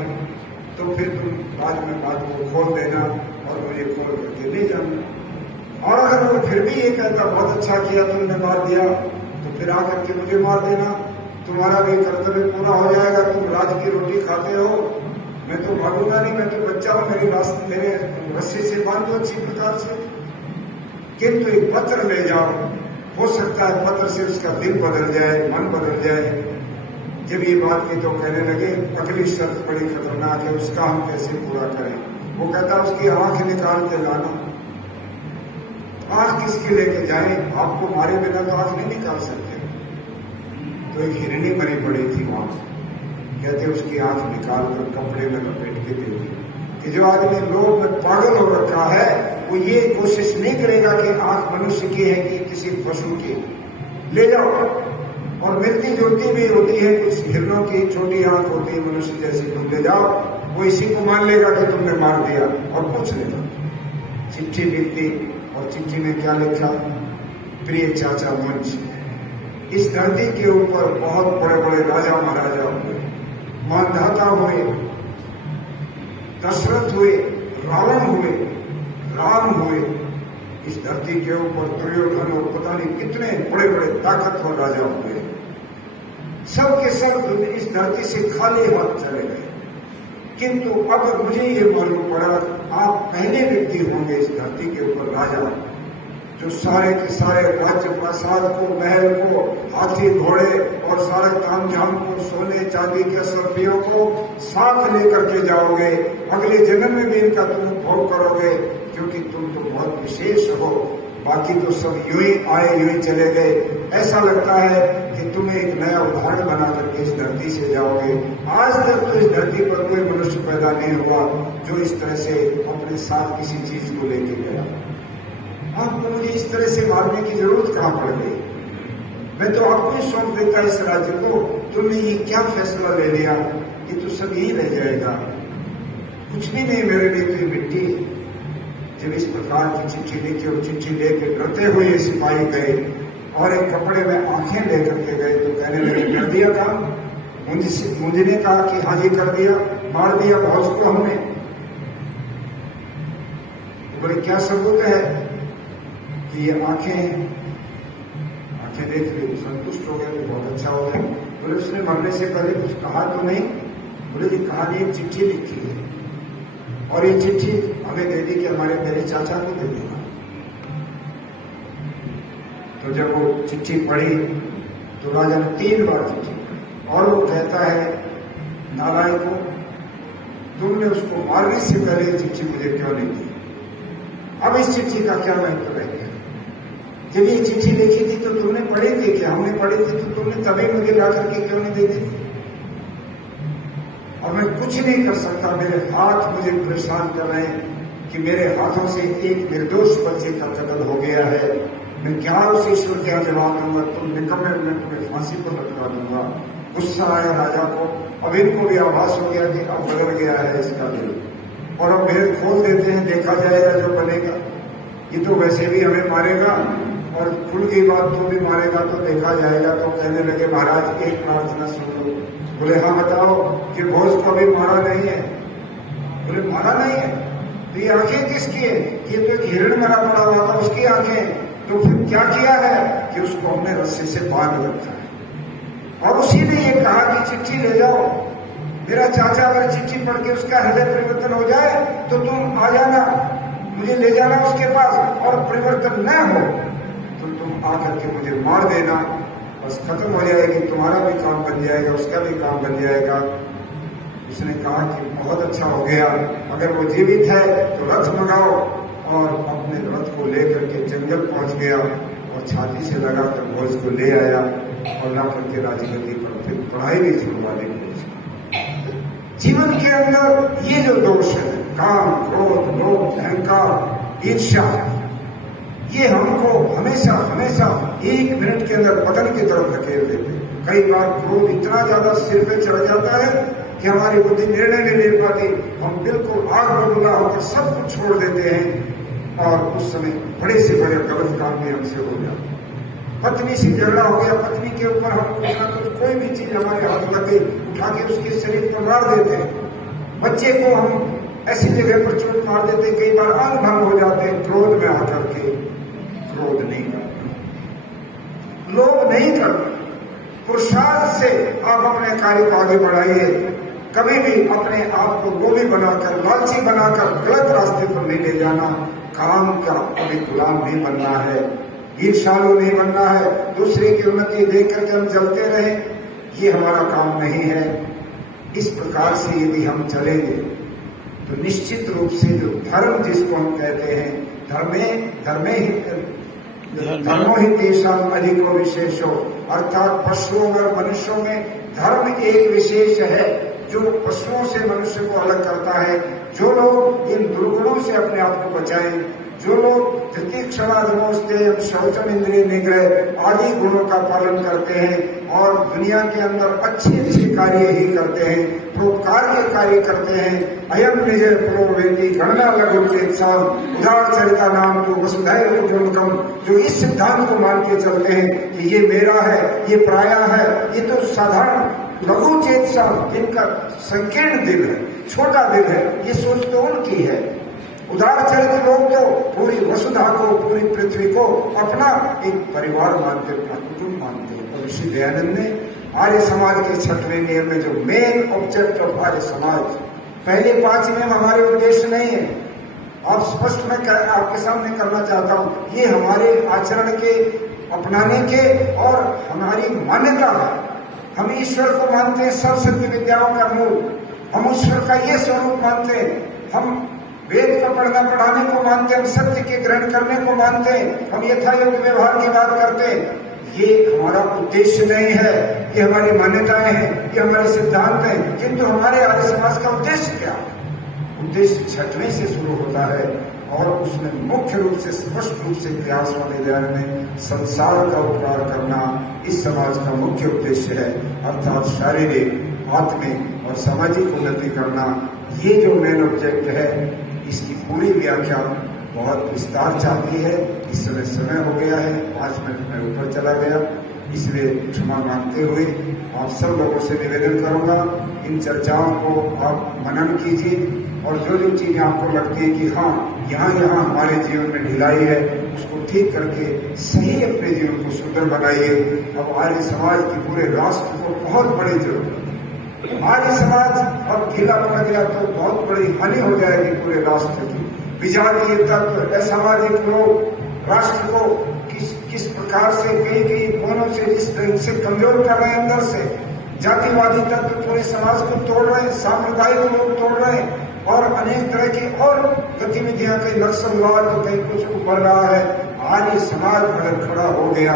तो फिर तुम बाद में बात को खोल देना और मुझे खोल करके ले जाना। और अगर वो फिर भी ये कहता बहुत अच्छा किया तुमने मार दिया, तो फिर आकर के मुझे मार देना, तुम्हारा भी कर्तव्य पूरा हो जाएगा, तुम राज की रोटी खाते हो, मैं तो भागूंगा नहीं, मैं तो बच्चा हूं, मेरे रस्सी से बांध दो अच्छी प्रकार से। किंतु एक पत्र ले जाओ, हो सकता है पत्र से उसका दिल बदल जाए, मन बदल जाए। जब ये बात की तो कहने लगे अगली शर्त बड़ी खतरनाक है, उसका हम कैसे पूरा करें। वो कहता उसकी आंख निकाल के लाना। आंख किसके लेके जाए, आपको मारे बिना तो आंख नहीं निकाल सकते। तो एक हिरणी बनी पड़ी थी वहां, कहते उसकी आंख निकाल कर कपड़े में लपेट के दे दी। कि जो आदमी लोभ में पागल हो रखा है वो ये कोशिश नहीं करेगा कि आंख मनुष्य की है कि किसी पशु की, ले जाओ। और मिलती जुलती भी होती है, कुछ हिरणों की छोटी आंख होती है मनुष्य जैसी, तुम ले जाओ, वो इसी को मान लेगा कि तुमने मार दिया और पूछ लेगा। चिट्ठी लिख दी, और चिट्ठी में क्या लिखा, प्रिय चाचा मुझ, इस धरती के ऊपर बहुत बड़े बड़े राजा महाराजा हुए, मानधाता हुए, दशरथ हुए, राम हुए इस धरती के ऊपर, दुर्योधन और पता नहीं कितने बड़े बड़े ताकतवर राजा हुए, सब के सब इस धरती से खाली हाथ चले गए। किंतु अब मुझे ये मालूम पड़ा, आप पहले व्यक्ति होंगे इस धरती के ऊपर राजा, जो सारे के सारे राज्य प्रासाद को, महल को, हाथी घोड़े और सारे तामझाम को, सोने चांदी के असरफियों को साथ लेकर के जाओगे। अगले जन्म में भी इनका तुम भोग करोगे, क्योंकि तुम तो बहुत विशेष हो। बाकी तो सब यूं ही आए यूं ही चले गए। ऐसा लगता है कि तुम्हें एक नया उदाहरण बना करके इस धरती से जाओगे। आज तक तो इस धरती पर कोई मनुष्य पैदा नहीं हुआ जो इस तरह से अपने साथ किसी चीज को लेके गया। आपको मुझे इस तरह से मारने की जरूरत कहाँ पड़ गई? मैं तो आपको ही सौंप देता इस राज्य को। तुमने ये क्या फैसला ले लिया कि तू सब यही रह जाएगा? कुछ भी नहीं मेरे लिए, तो मिट्टी। जब इस प्रकार की चिट्ठी लिखी और चिट्ठी लेके डरते हुए सिपाही गए और एक कपड़े में आंखें लेकर के गए, तो कहने लगे कर दिया काम। मुझे ने कहा कि हाँ जी कर दिया, मार दिया भौज को हमने। तो बोले क्या सबूत है कि ये आंखें देख ली? संतुष्ट हो गए तो बहुत अच्छा हो गया। बोले उसने मरने से पहले कुछ कहा तो नहीं? बोले जी कहानी एक चिट्ठी लिखी है और ये चिट्ठी हमें दे दी कि मेरे चाचा को दे देना। तो जब वो चिट्ठी पढ़ी तो राजा ने 3 बार चिट्ठी पढ़ी और वो कहता है नालायक को, तुमने उसको मारने से पहले चिट्ठी मुझे क्यों नहीं दी? अब इस चिट्ठी का क्या महत्व रह गया? जब ये चिट्ठी लिखी थी तो तुमने पढ़ी थी क्या? हमने पढ़ी थी तो तुमने तभी मुझे ला करके क्यों नहीं दे दी? और मैं कुछ नहीं कर सकता, मेरे हाथ मुझे परेशान कर रहे हैं कि मेरे हाथों से एक निर्दोष बच्चे का कत्ल हो गया है। मैं क्या उस ईश्वर क्या जवाब दूंगा? तुम निकम्मे, मैं तुम्हें फांसी पर लटका दूंगा। गुस्सा आया राजा को। अब इनको भी आभास हो गया कि अब बदल गया है इसका दिल, और अब भेद खोल देते हैं, देखा जाएगा जो बनेगा। ये तो वैसे भी हमें मारेगा और खुल की बात तो भी मारेगा, तो देखा जाएगा। तो कहने लगे महाराज एक प्रार्थना सुन लो। बोले हाँ बताओ कि भोज को भी मारा नहीं है? बोले मारा नहीं है तो ये आंखें किसकी है? ये तो एक हिरण मरा पड़ा हुआ था, उसकी आंखें। तो फिर क्या किया है कि उसको हमने रस्से से बांध रखा है और उसी ने ये कहा कि चिट्ठी ले जाओ। मेरा चाचा अगर चिट्ठी पढ़ के उसका हृदय परिवर्तन हो जाए तो तुम आ जाना, मुझे ले जाना उसके पास, और परिवर्तन न हो तो तुम आकर के मुझे मार देना। बस खत्म हो जाएगी, तुम्हारा भी काम बन जाएगा, उसका भी काम बन जाएगा। उसने कहा कि बहुत अच्छा हो गया, अगर वो जीवित है तो रथ मंगाओ, और अपने रथ को लेकर के जंगल पहुंच गया और छाती से लगाकर भोज को ले आया और ला करके राजगद्दी पर फिर पढ़ाई भी छुड़वाने की। जीवन के अंदर ये जो दोष है, काम, क्रोध, लोभ, अहंकार, ईर्ष्या, ये हमको हमेशा हमेशा 1 मिनट के अंदर पतन की तरफ धकेल देते। कई बार क्रोध इतना ज्यादा सिर पे चढ़ जाता है कि हमारी बुद्धि निर्णय नहीं ले पाती, हम बिल्कुल आग बबूला होकर सब कुछ छोड़ देते हैं और उस समय बड़े से बड़े गलत काम भी हमसे हो जाते। पत्नी से झगड़ा हो गया, पत्नी के ऊपर हम कुछ ना कुछ कोई भी चीज हमारे हाथ लग गई, उठा के उसके शरीर पर मार देते हैं। बच्चे को हम ऐसी जगह पर चोट मार देते, कई बार अनभंग हो जाते हैं क्रोध में आकर के। क्रोध नहीं करते, लोभ नहीं करते, पुरुषार्थ से आप अपने कार्य को आगे बढ़ाइए। कभी भी अपने आप को लोभी बनाकर, लालची बनाकर गलत रास्ते पर नहीं ले जाना। काम का कभी गुलाम नहीं बनना है, ईर्ष्यालु नहीं बनना है, दूसरे की उन्नति देख करके हम जलते रहे, ये हमारा काम नहीं है। इस प्रकार से यदि हम चलेंगे तो निश्चित रूप से जो धर्म जिसको हम कहते हैं, धर्मो ही देशम अधिको विशेषो, अर्थात पशुओं और मनुष्यों में धर्म एक विशेष है जो पशुओं से मनुष्य को अलग करता है। जो लोग इन दुर्गुणों से अपने आप को बचाएं, जो लोग क्षणाधमोस्ते शौचम इंद्रिय निग्रह आदि गुणों का पालन करते हैं और दुनिया के अंदर अच्छे अच्छे कार्य ही करते हैं, परोपकार के कार्य करते हैं। अयम निज प्रोवेदी गणना लघु चेतसाम उदार चरिता नाम तो वसुधैव कुटुंबकम, जो इस सिद्धांत को मान के चलते हैं कि ये मेरा है, ये पराया है, ये तो साधारण लघु चेतसाम, जिनका संकीर्ण दिल है, छोटा दिल है, ये सोच तो उनकी है। उदार चरित्र लोग तो पूरी वसुधा को, पूरी पृथ्वी को अपना एक परिवार मानते, अपना कुटुंब मानते। और ऋषि दयानंद ने आर्य समाज के 6वें नियम में जो main object of Arya Samaj, पहले 5 नियम हमारे उद्देश्य नहीं है, आप स्पष्ट मैं आपके सामने करना चाहता हूं, ये हमारे आचरण के, अपनाने के और हमारी मान्यता है। हम ईश्वर को मानते हैं सब सत्य विद्याओं का मूल, हम ईश्वर का ये स्वरूप मानते हैं, हम वेद को पढ़ना पढ़ाने को मानते हैं, हम सत्य के ग्रहण करने को मानते हैं, हम यथायोग्य व्यवहार की बात करते हैं। ये हमारा उद्देश्य नहीं है, ये हमारी मान्यताएं हैं, ये हमारे सिद्धांत हैं, किंतु हमारे आर्य समाज का उद्देश्य क्या है? उद्देश्य 6वें से शुरू होता है और उसमें मुख्य रूप से, स्पष्ट रूप से प्रयास वाले दयानंद ने संसार का उपकार करना इस समाज का मुख्य उद्देश्य है, अर्थात शारीरिक, आत्मिक और सामाजिक उन्नति करना। ये जो मेन ऑब्जेक्ट है, इसकी पूरी व्याख्या बहुत विस्तार चाहती है। इस समय हो गया है, 5 मिनट में ऊपर चला गया, इसलिए क्षमा मांगते हुए आप सब लोगों से निवेदन करूंगा, इन चर्चाओं को आप मनन कीजिए और जो जो चीजें आपको लगती है कि हाँ यहाँ हमारे जीवन में ढिलाई है, उसको ठीक करके सही अपने जीवन को सुंदर बनाइए। अब आर्य समाज की पूरे राष्ट्र को बहुत बड़ी जरूरत है। आर्य समाज अब ढीला पड़ गया तो बहुत बड़ी हानि हो जाएगी पूरे राष्ट्र की। विजातीय तत्व, असामाजिक लोग राष्ट्र को किस प्रकार से कई कोनों से जिस तरह से कमजोर कर रहे हैं, अंदर से जातिवादी तत्व पूरे समाज को तोड़ रहे हैं, सांप्रदायिक लोग तोड़ रहे हैं और अनेक तरह की और गतिविधियां, कहीं नक्सलवाद तो कहीं कुछ उभर रहा है। आर्य समाज अगर खड़ा हो गया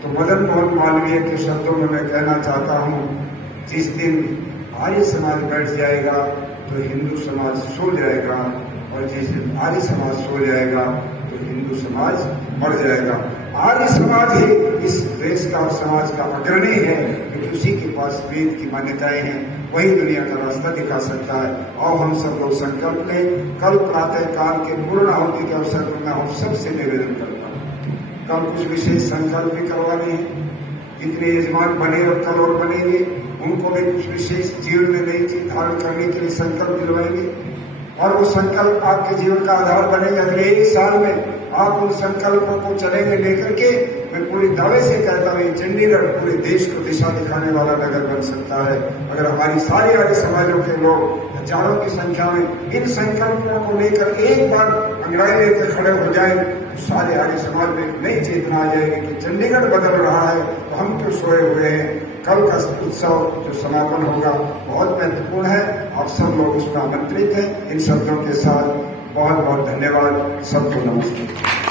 तो मदन मोहन मालवीय के शब्दों में मैं कहना चाहता हूं, जिस दिन आर्य समाज बैठ जाएगा तो हिंदू समाज सो जाएगा, और जिस दिन आर्य समाज सो जाएगा तो हिंदू समाज मर जाएगा। आर्य समाज ही इस देश का और समाज का अग्रणी है, क्योंकि उसी के पास वेद की मान्यताएं हैं, वही दुनिया का रास्ता दिखा सकता है। और हम सब लोग संकल्प लें, कल प्रातः काल के पूर्ण आहुति के अवसर पर मैं हम सबसे निवेदन करता हूँ, कल कुछ विशेष संकल्प भी करवाने हैं। जितने यजमान बने और कल और बनेंगे, उनको भी कुछ विशेष जीवन में नई चीज धारण करने के लिए संकल्प दिलवाएंगे, और वो संकल्प आपके जीवन का आधार बनेगा। अगले 1 साल में आप उन संकल्पों को चलेंगे लेकर के, मैं पूरी दावे से कहता हूँ चंडीगढ़ पूरे देश को दिशा दिखाने वाला नगर बन सकता है, अगर हमारी सारी आर्य समाजों के लोग हजारों की संख्या में इन संकल्पों को लेकर एक बार अंगड़ाई लेकर खड़े हो जाए। तो सारे आर्य समाज में नई चेतना आ जाएगी कि चंडीगढ़ बदल रहा है, तो हम क्यों सोए हुए हैं। कल का उत्सव जो समापन होगा बहुत महत्वपूर्ण है, आप सब लोग उसमें आमंत्रित हैं। इन शब्दों के साथ बहुत बहुत धन्यवाद, सबको नमस्ते।